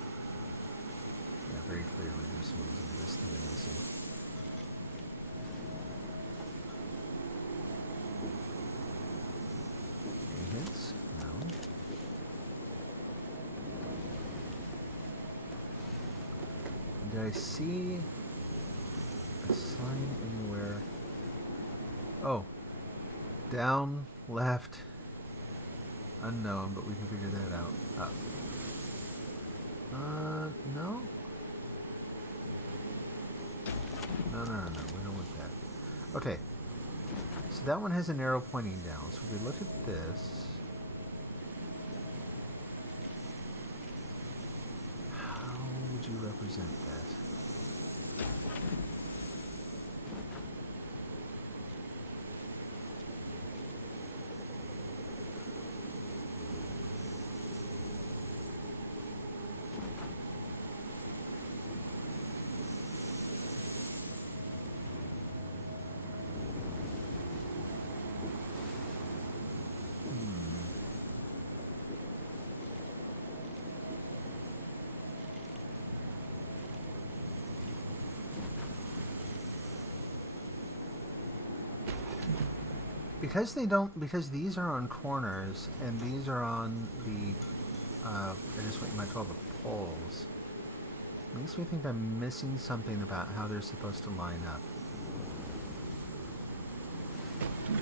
Yeah, very clearly there's some reason to this that I'm missing. Any hints? No. Did I see a sign anywhere? Oh. Down, left, unknown, but we can figure that out. Up. No? No, we don't want that. Okay. So that one has an arrow pointing down. So if we look at this... How would you represent that? Because they don't, because these are on corners and these are on the, I guess what you might call the poles, makes me think I'm missing something about how they're supposed to line up.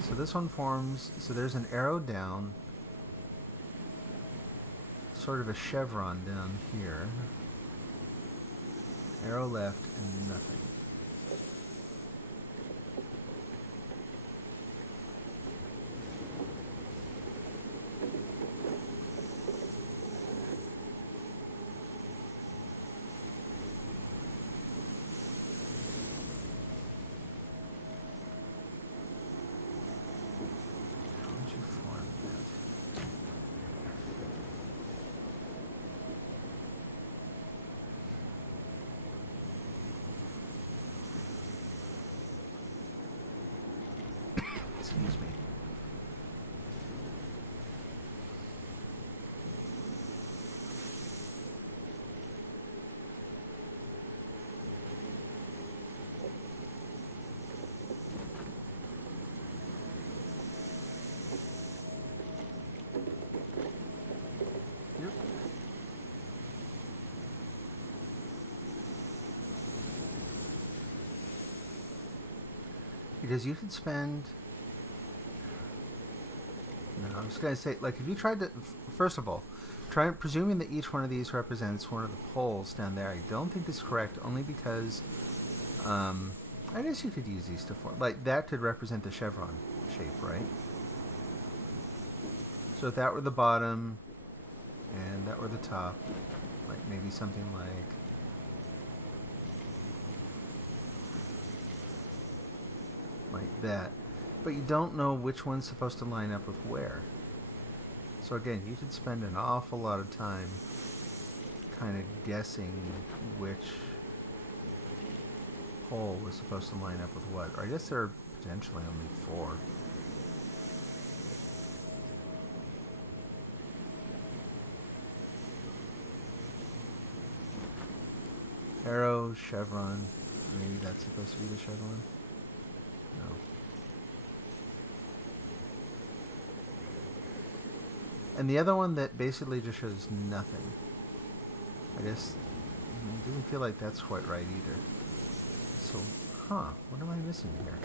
So this one forms, so there's an arrow down, sort of a chevron down here, arrow left, and nothing. Excuse me. Yep. Because you could spend... No, I was going to say, like, if you tried to... First of all, presuming that each one of these represents one of the poles down there, I don't think is correct, only because... I guess you could use these to form... Like, that could represent the chevron shape, right? So if that were the bottom, and that were the top, like, maybe something like that. But you don't know which one's supposed to line up with where. So again, you could spend an awful lot of time kind of guessing which pole was supposed to line up with what. Or I guess there are potentially only 4. no chevron. Maybe that's supposed to be the chevron. No. And the other one that basically just shows nothing. I guess it doesn't feel like that's quite right either. So, what am I missing here?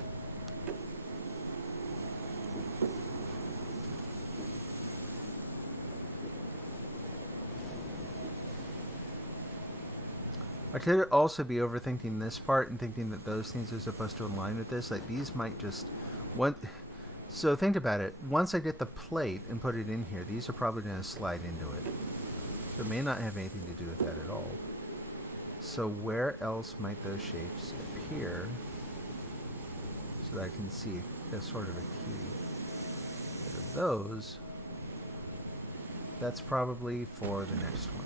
I could also be overthinking this part and thinking that those things are supposed to align with this. Like, these might just... So think about it. Once I get the plate and put it in here, these are probably going to slide into it. So it may not have anything to do with that at all. So where else might those shapes appear so that I can see a sort of a key? So those, that's probably for the next one.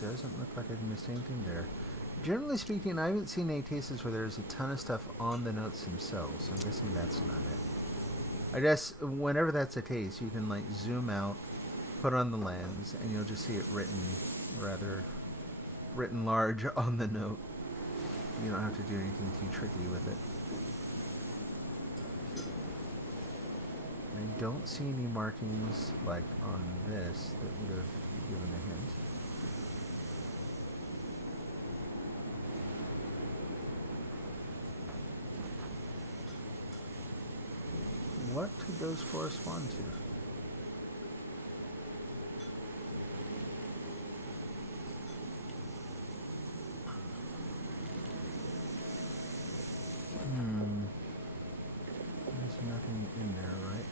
Doesn't look like I've missed anything there. Generally speaking, I haven't seen any cases where there's a ton of stuff on the notes themselves, so I'm guessing that's not it. I guess whenever that's the case, you can like zoom out, put on the lens, and you'll just see it written large on the note. You don't have to do anything too tricky with it. I don't see any markings like on this that would have given a hint. What could those correspond to? There's nothing in there, right?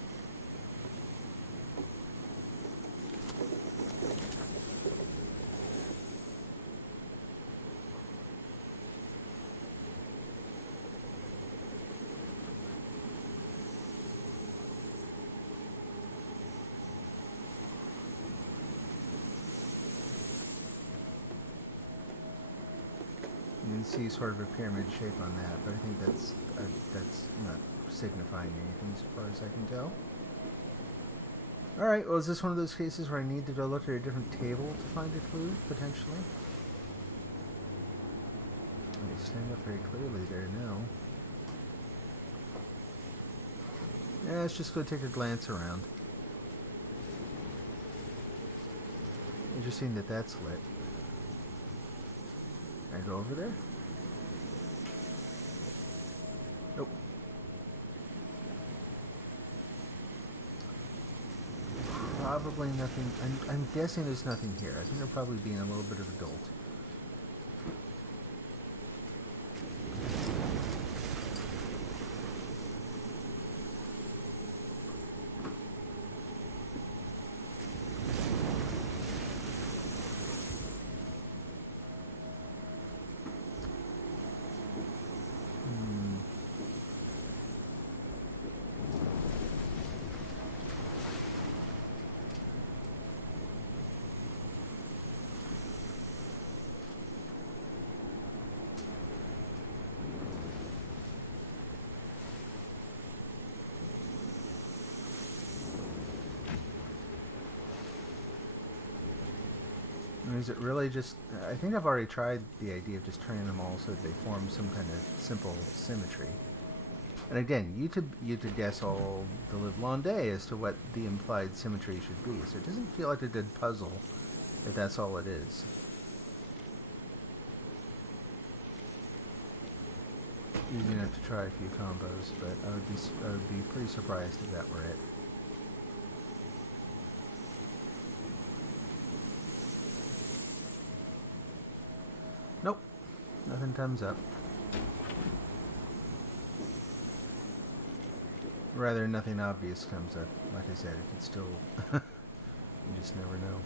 You can see sort of a pyramid shape on that, but I think that's not signifying anything so far as I can tell. Alright, well, is this one of those cases where I need to go look at a different table to find a clue, potentially? I stand up very clearly there now. Yeah, let's just go take a glance around. Interesting that that's lit. Can I go over there? Nope. Probably nothing. I'm guessing there's nothing here. I think they're probably being a little bit of a dolt. Is it really just... I think I've already tried the idea of just turning them all so that they form some kind of simple symmetry. And again, you could guess all the live long day as to what the implied symmetry should be. So it doesn't feel like a good puzzle if that's all it is. Easy enough to try a few combos, but I would be pretty surprised if that were it. Nope, nothing comes up. Rather, nothing obvious comes up. Like I said, it could still... you just never know.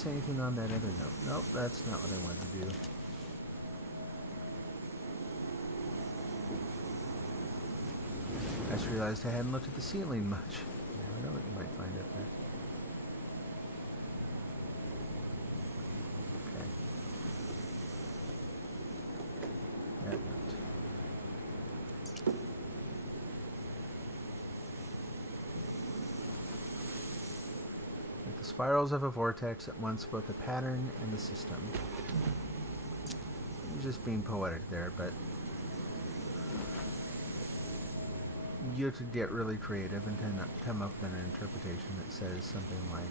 miss anything on that other note? Nope, that's not what I wanted to do. I just realized I hadn't looked at the ceiling much. You never know what you might find up there. Okay. That note. Like the spirals of a vortex at once both the pattern and the system. I'm just being poetic there, but you could get really creative and come up with an interpretation that says something like,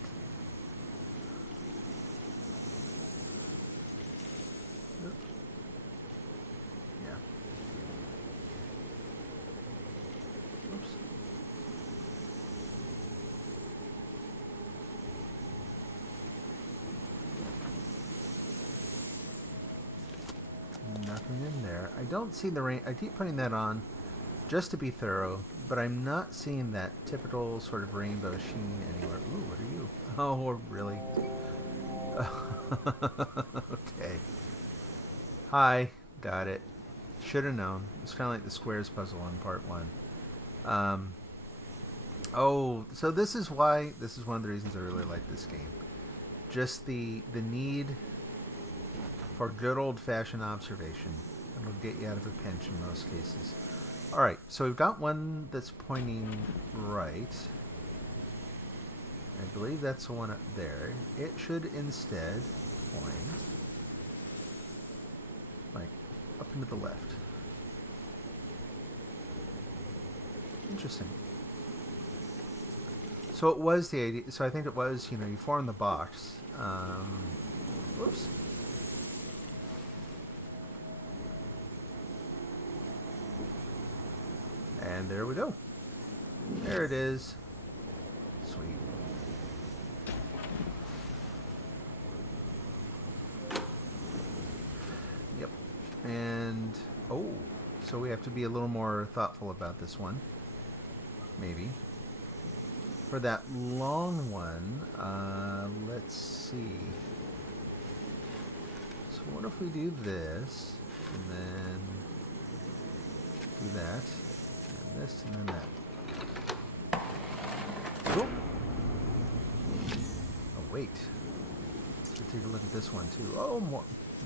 yeah. Oops. Nothing in there. I don't see the rain. I keep putting that on just to be thorough, but I'm not seeing that typical sort of rainbow sheen anywhere. Ooh, what are you? Oh, really? Okay. Hi. Got it. Should have known. It's kind of like the squares puzzle in part 1. Oh, so this is one of the reasons I really like this game. Just the need for good old-fashioned observation. It'll get you out of a pinch in most cases. Alright, so we've got one that's pointing right. I believe that's the one up there. It should instead point like up into the left. Interesting. So it was the idea. So I think it was, you form the box. Whoops. And there we go. There it is. Sweet. Yep. And, oh, so we have to be a little more thoughtful about this one. Maybe. For that long one, let's see. So what if we do this, and then do that? This and then that. Oh, wait. Let's take a look at this one too. Oh,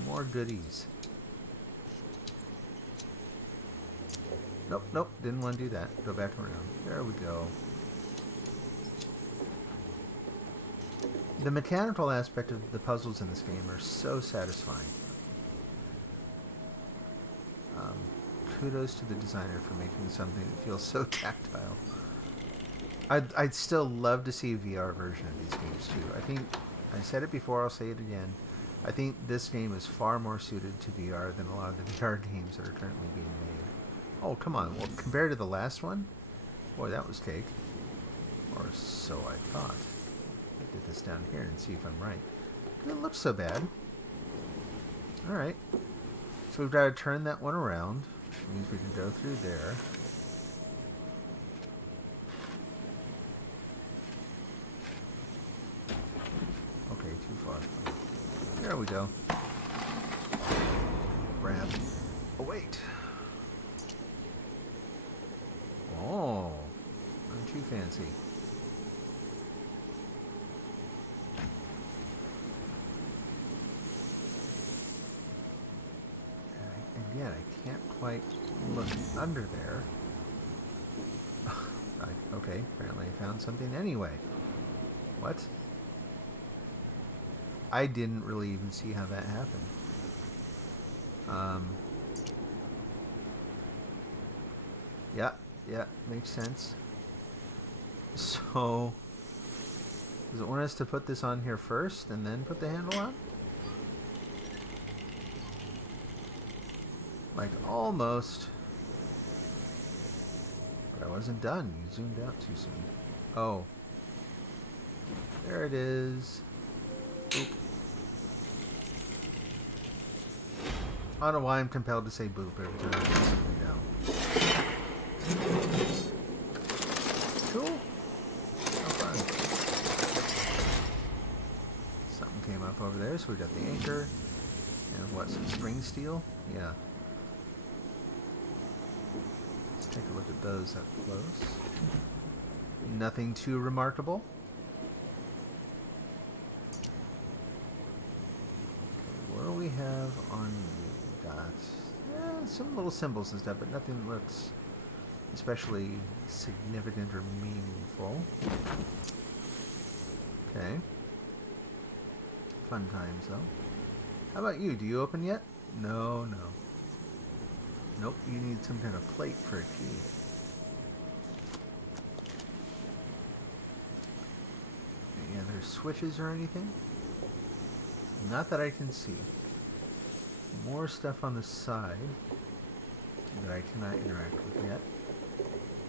more goodies. Nope, didn't want to do that. Go back around. There we go. The mechanical aspect of the puzzles in this game are so satisfying. Kudos to the designer for making something that feels so tactile. I'd still love to see a VR version of these games too. I think, I said it before, I'll say it again, I think this game is far more suited to VR than a lot of the VR games that are currently being made. Oh, come on. Well, compared to the last one, boy, that was cake. Or so I thought. I'll get this down here and see if I'm right. It doesn't look so bad. Alright. So we've got to turn that one around. Which means we can go through there. Okay, too far. There we go. Grab. Oh, wait. Oh, aren't you fancy? Again, I can't quite look under there. Okay, apparently I found something anyway. What? I didn't really even see how that happened. Yeah, makes sense. So, does it want us to put this on here first and then put the handle on? Like, almost. But I wasn't done. You zoomed out too soon. Oh. There it is. Boop. I don't know why I'm compelled to say boop every time I put something down. Cool. How fun. Something came over there. So we got the anchor. And what, some spring steel? Yeah. Let's take a look at those up close. Nothing too remarkable. Okay, what do we have on you? Got some little symbols and stuff, but nothing that looks especially significant or meaningful. Okay. Fun times, though. How about you? Do you open yet? No, no. Nope, you need some kind of plate for a key. Any other switches or anything? Not that I can see. More stuff on the side that I cannot interact with yet.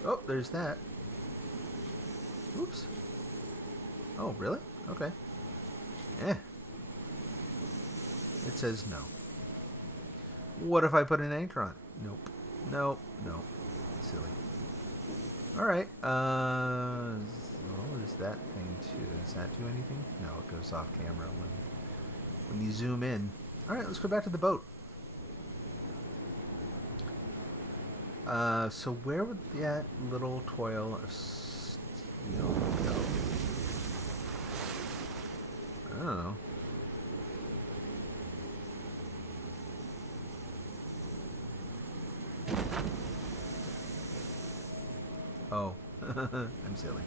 Oh, there's that. Oops. Oh, really? Okay. Eh. It says no. What if I put an anchor on? Nope. Nope. Nope. Silly. Alright. Well, there's that thing too. Does that do anything? No, it goes off camera when you zoom in. Alright, let's go back to the boat. So where would that little coil of steel go? I don't know. Oh, I'm silly.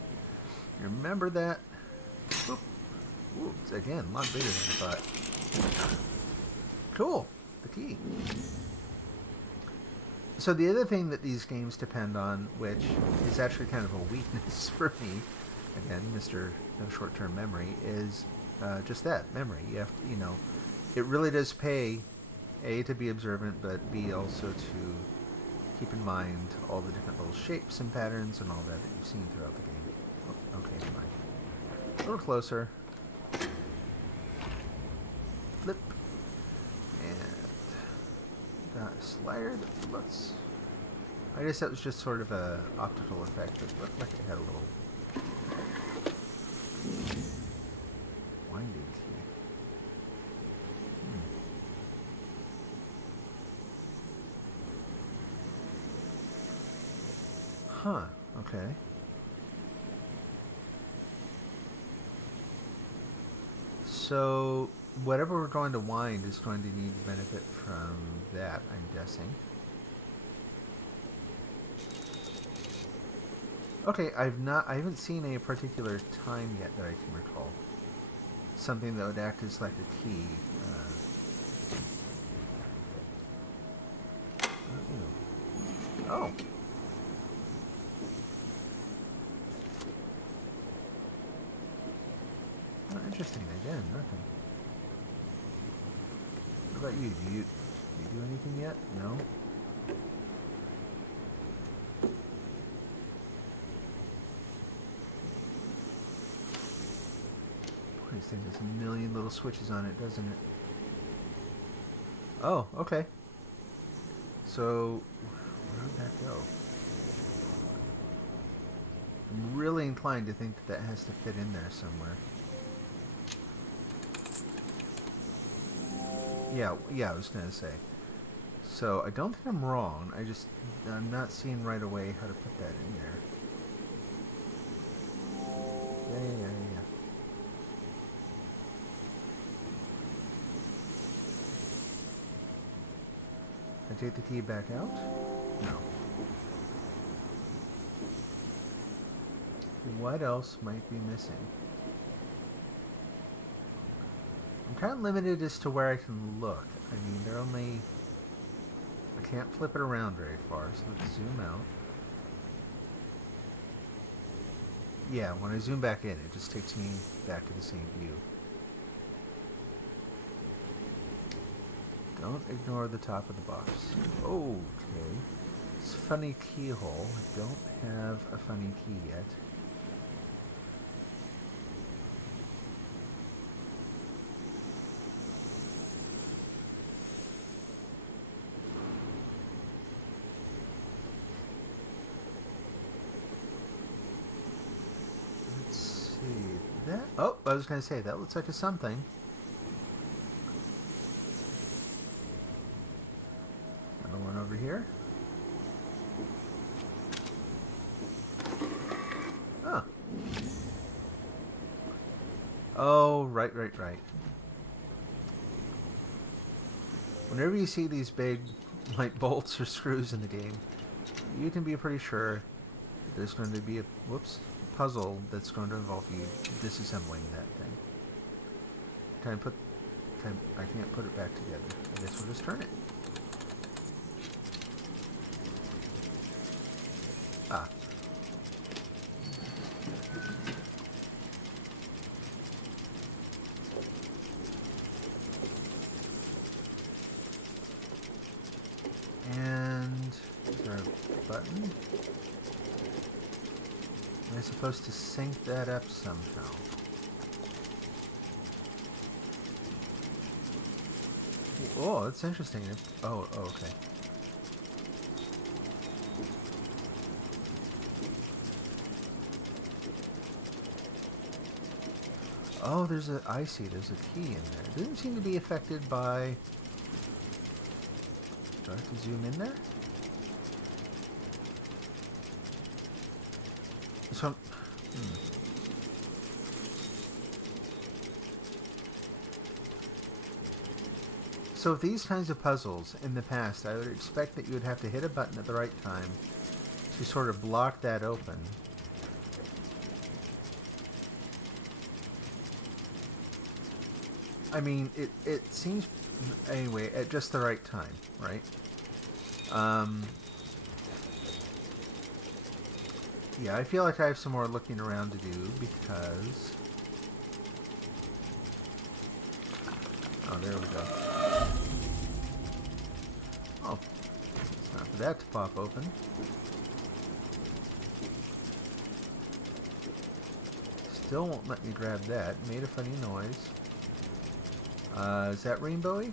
Remember that? Oop. Oops, again, a lot bigger than I thought. Cool, the key. So the other thing that these games depend on, which is actually kind of a weakness for me, again, Mr. No Short-Term Memory, is just that, memory. You have to, you know, it really does pay, A, to be observant, but B, also to keep in mind all the different little shapes and patterns and all that you've seen throughout the game. Oh, okay, fine. A little closer. Flip. And got a slider that looks... I guess that was just sort of a optical effect. It looked like it had a little winding key. Huh, okay. So, whatever we're going to wind is going to need to benefit from that, I'm guessing. Okay, I haven't seen a particular time yet that I can recall. Something that would act as like a key. Oh. Oh, interesting. Again, nothing. What about you? Do you do anything yet? No? Boy, this thing has a million little switches on it, doesn't it? Oh, okay. So, where did that go? I'm really inclined to think that that has to fit in there somewhere. Yeah, I was gonna say. So, I don't think I'm wrong. I'm not seeing right away how to put that in there. Yeah. I take the key back out? No. What else might be missing? I'm kind of limited as to where I can look. I mean, I can't flip it around very far, so let's zoom out. Yeah, when I zoom back in, it just takes me back to the same view. Don't ignore the top of the box. Okay. It's a funny keyhole. I don't have a funny key yet. Let's see. Oh, I was going to say, that looks like a something. here. Oh. Oh, right. Whenever you see these big, like, bolts or screws in the game, you can be pretty sure there's going to be a, puzzle that's going to involve you disassembling that thing. I can't put it back together. I guess we'll just turn it. Ah. And is there a button? Am I supposed to sync that up somehow? Oh, that's interesting. Oh, okay. Oh, I see, there's a key in there. It doesn't seem to be affected by... Do I have to zoom in there? So, So these kinds of puzzles, in the past, I would expect that you would have to hit a button at the right time to sort of block that open. I mean, it seems, anyway, at just the right time, right? Yeah, I feel like I have some more looking around to do because... Oh, there we go. Oh, it's time for that to pop open. Still won't let me grab that. Made a funny noise. Is that rainbowy?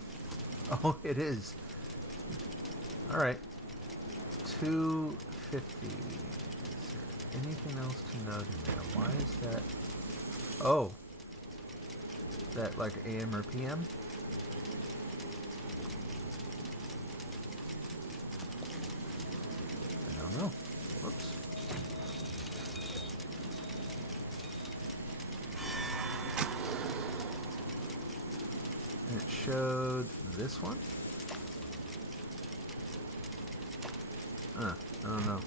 Oh, it is. Alright. 250. Is there anything else to note in there? Why is that? Oh. Is that like AM or PM? I don't know. Whoops. And it showed this one? I don't know.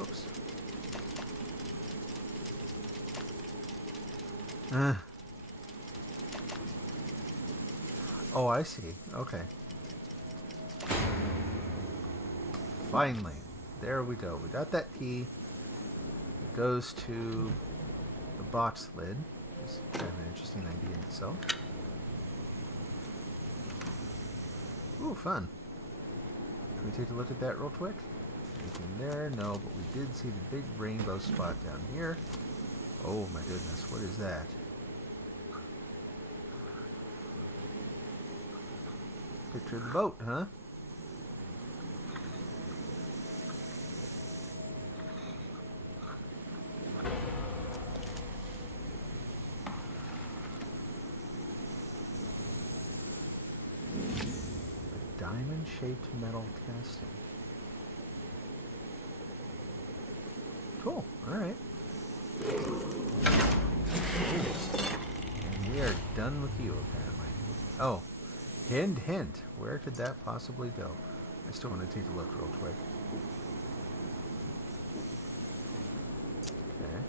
Oops. Oh, I see. Okay. Finally. There we go. We got that key. It goes to the box lid. It's kind of an interesting idea in itself. Ooh, fun. Can we take a look at that real quick? Anything there? No, but we did see the big rainbow spot down here. Oh my goodness, what is that? Picture of the boat, huh? Diamond-shaped metal casting. Cool. Alright. And we are done with you, apparently. Oh. Hint, hint. Where could that possibly go? I still want to take a look real quick. Okay.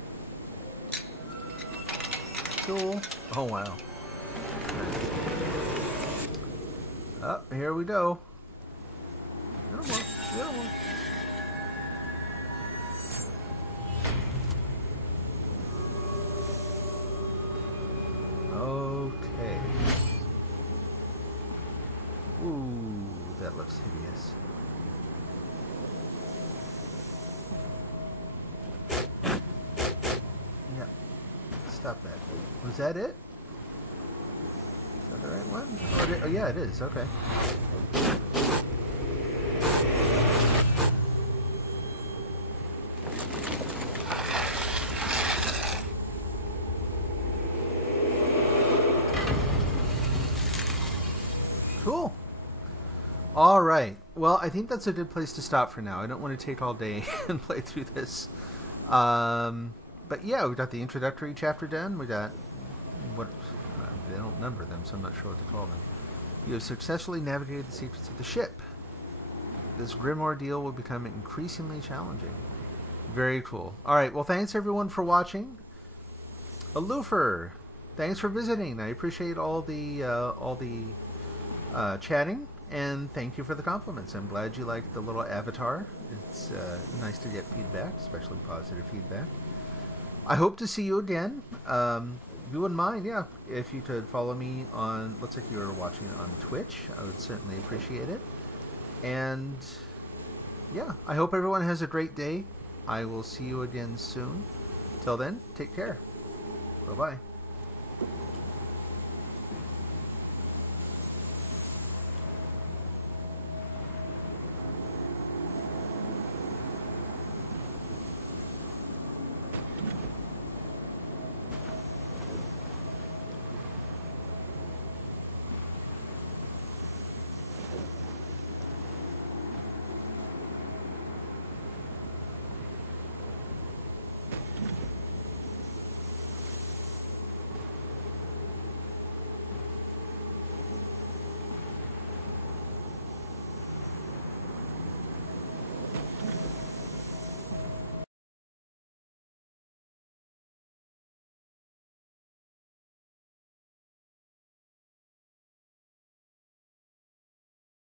Cool. Oh, wow. Oh, here we go. Little more. Little more. Okay. Ooh, that looks hideous. Yeah. Stop that. Was that it? Is that the right one? Oh, yeah, it is. Okay. Cool. All right. well, I think that's a good place to stop for now. I don't want to take all day and play through this. But yeah, we got the introductory chapter done. We got what they don't number them, so I'm not sure what to call them. You have successfully navigated the secrets of the ship. This grim ordeal will become increasingly challenging. Very cool. All right, well, thanks everyone for watching. Aloofer, thanks for visiting. I appreciate all the chatting, and thank you for the compliments. I'm glad you liked the little avatar. It's nice to get feedback, especially positive feedback. I hope to see you again. If you wouldn't mind, yeah, if you could follow me on, looks like you're watching on Twitch, I would certainly appreciate it. And yeah, I hope everyone has a great day. I will see you again soon. Till then, take care. Bye-bye.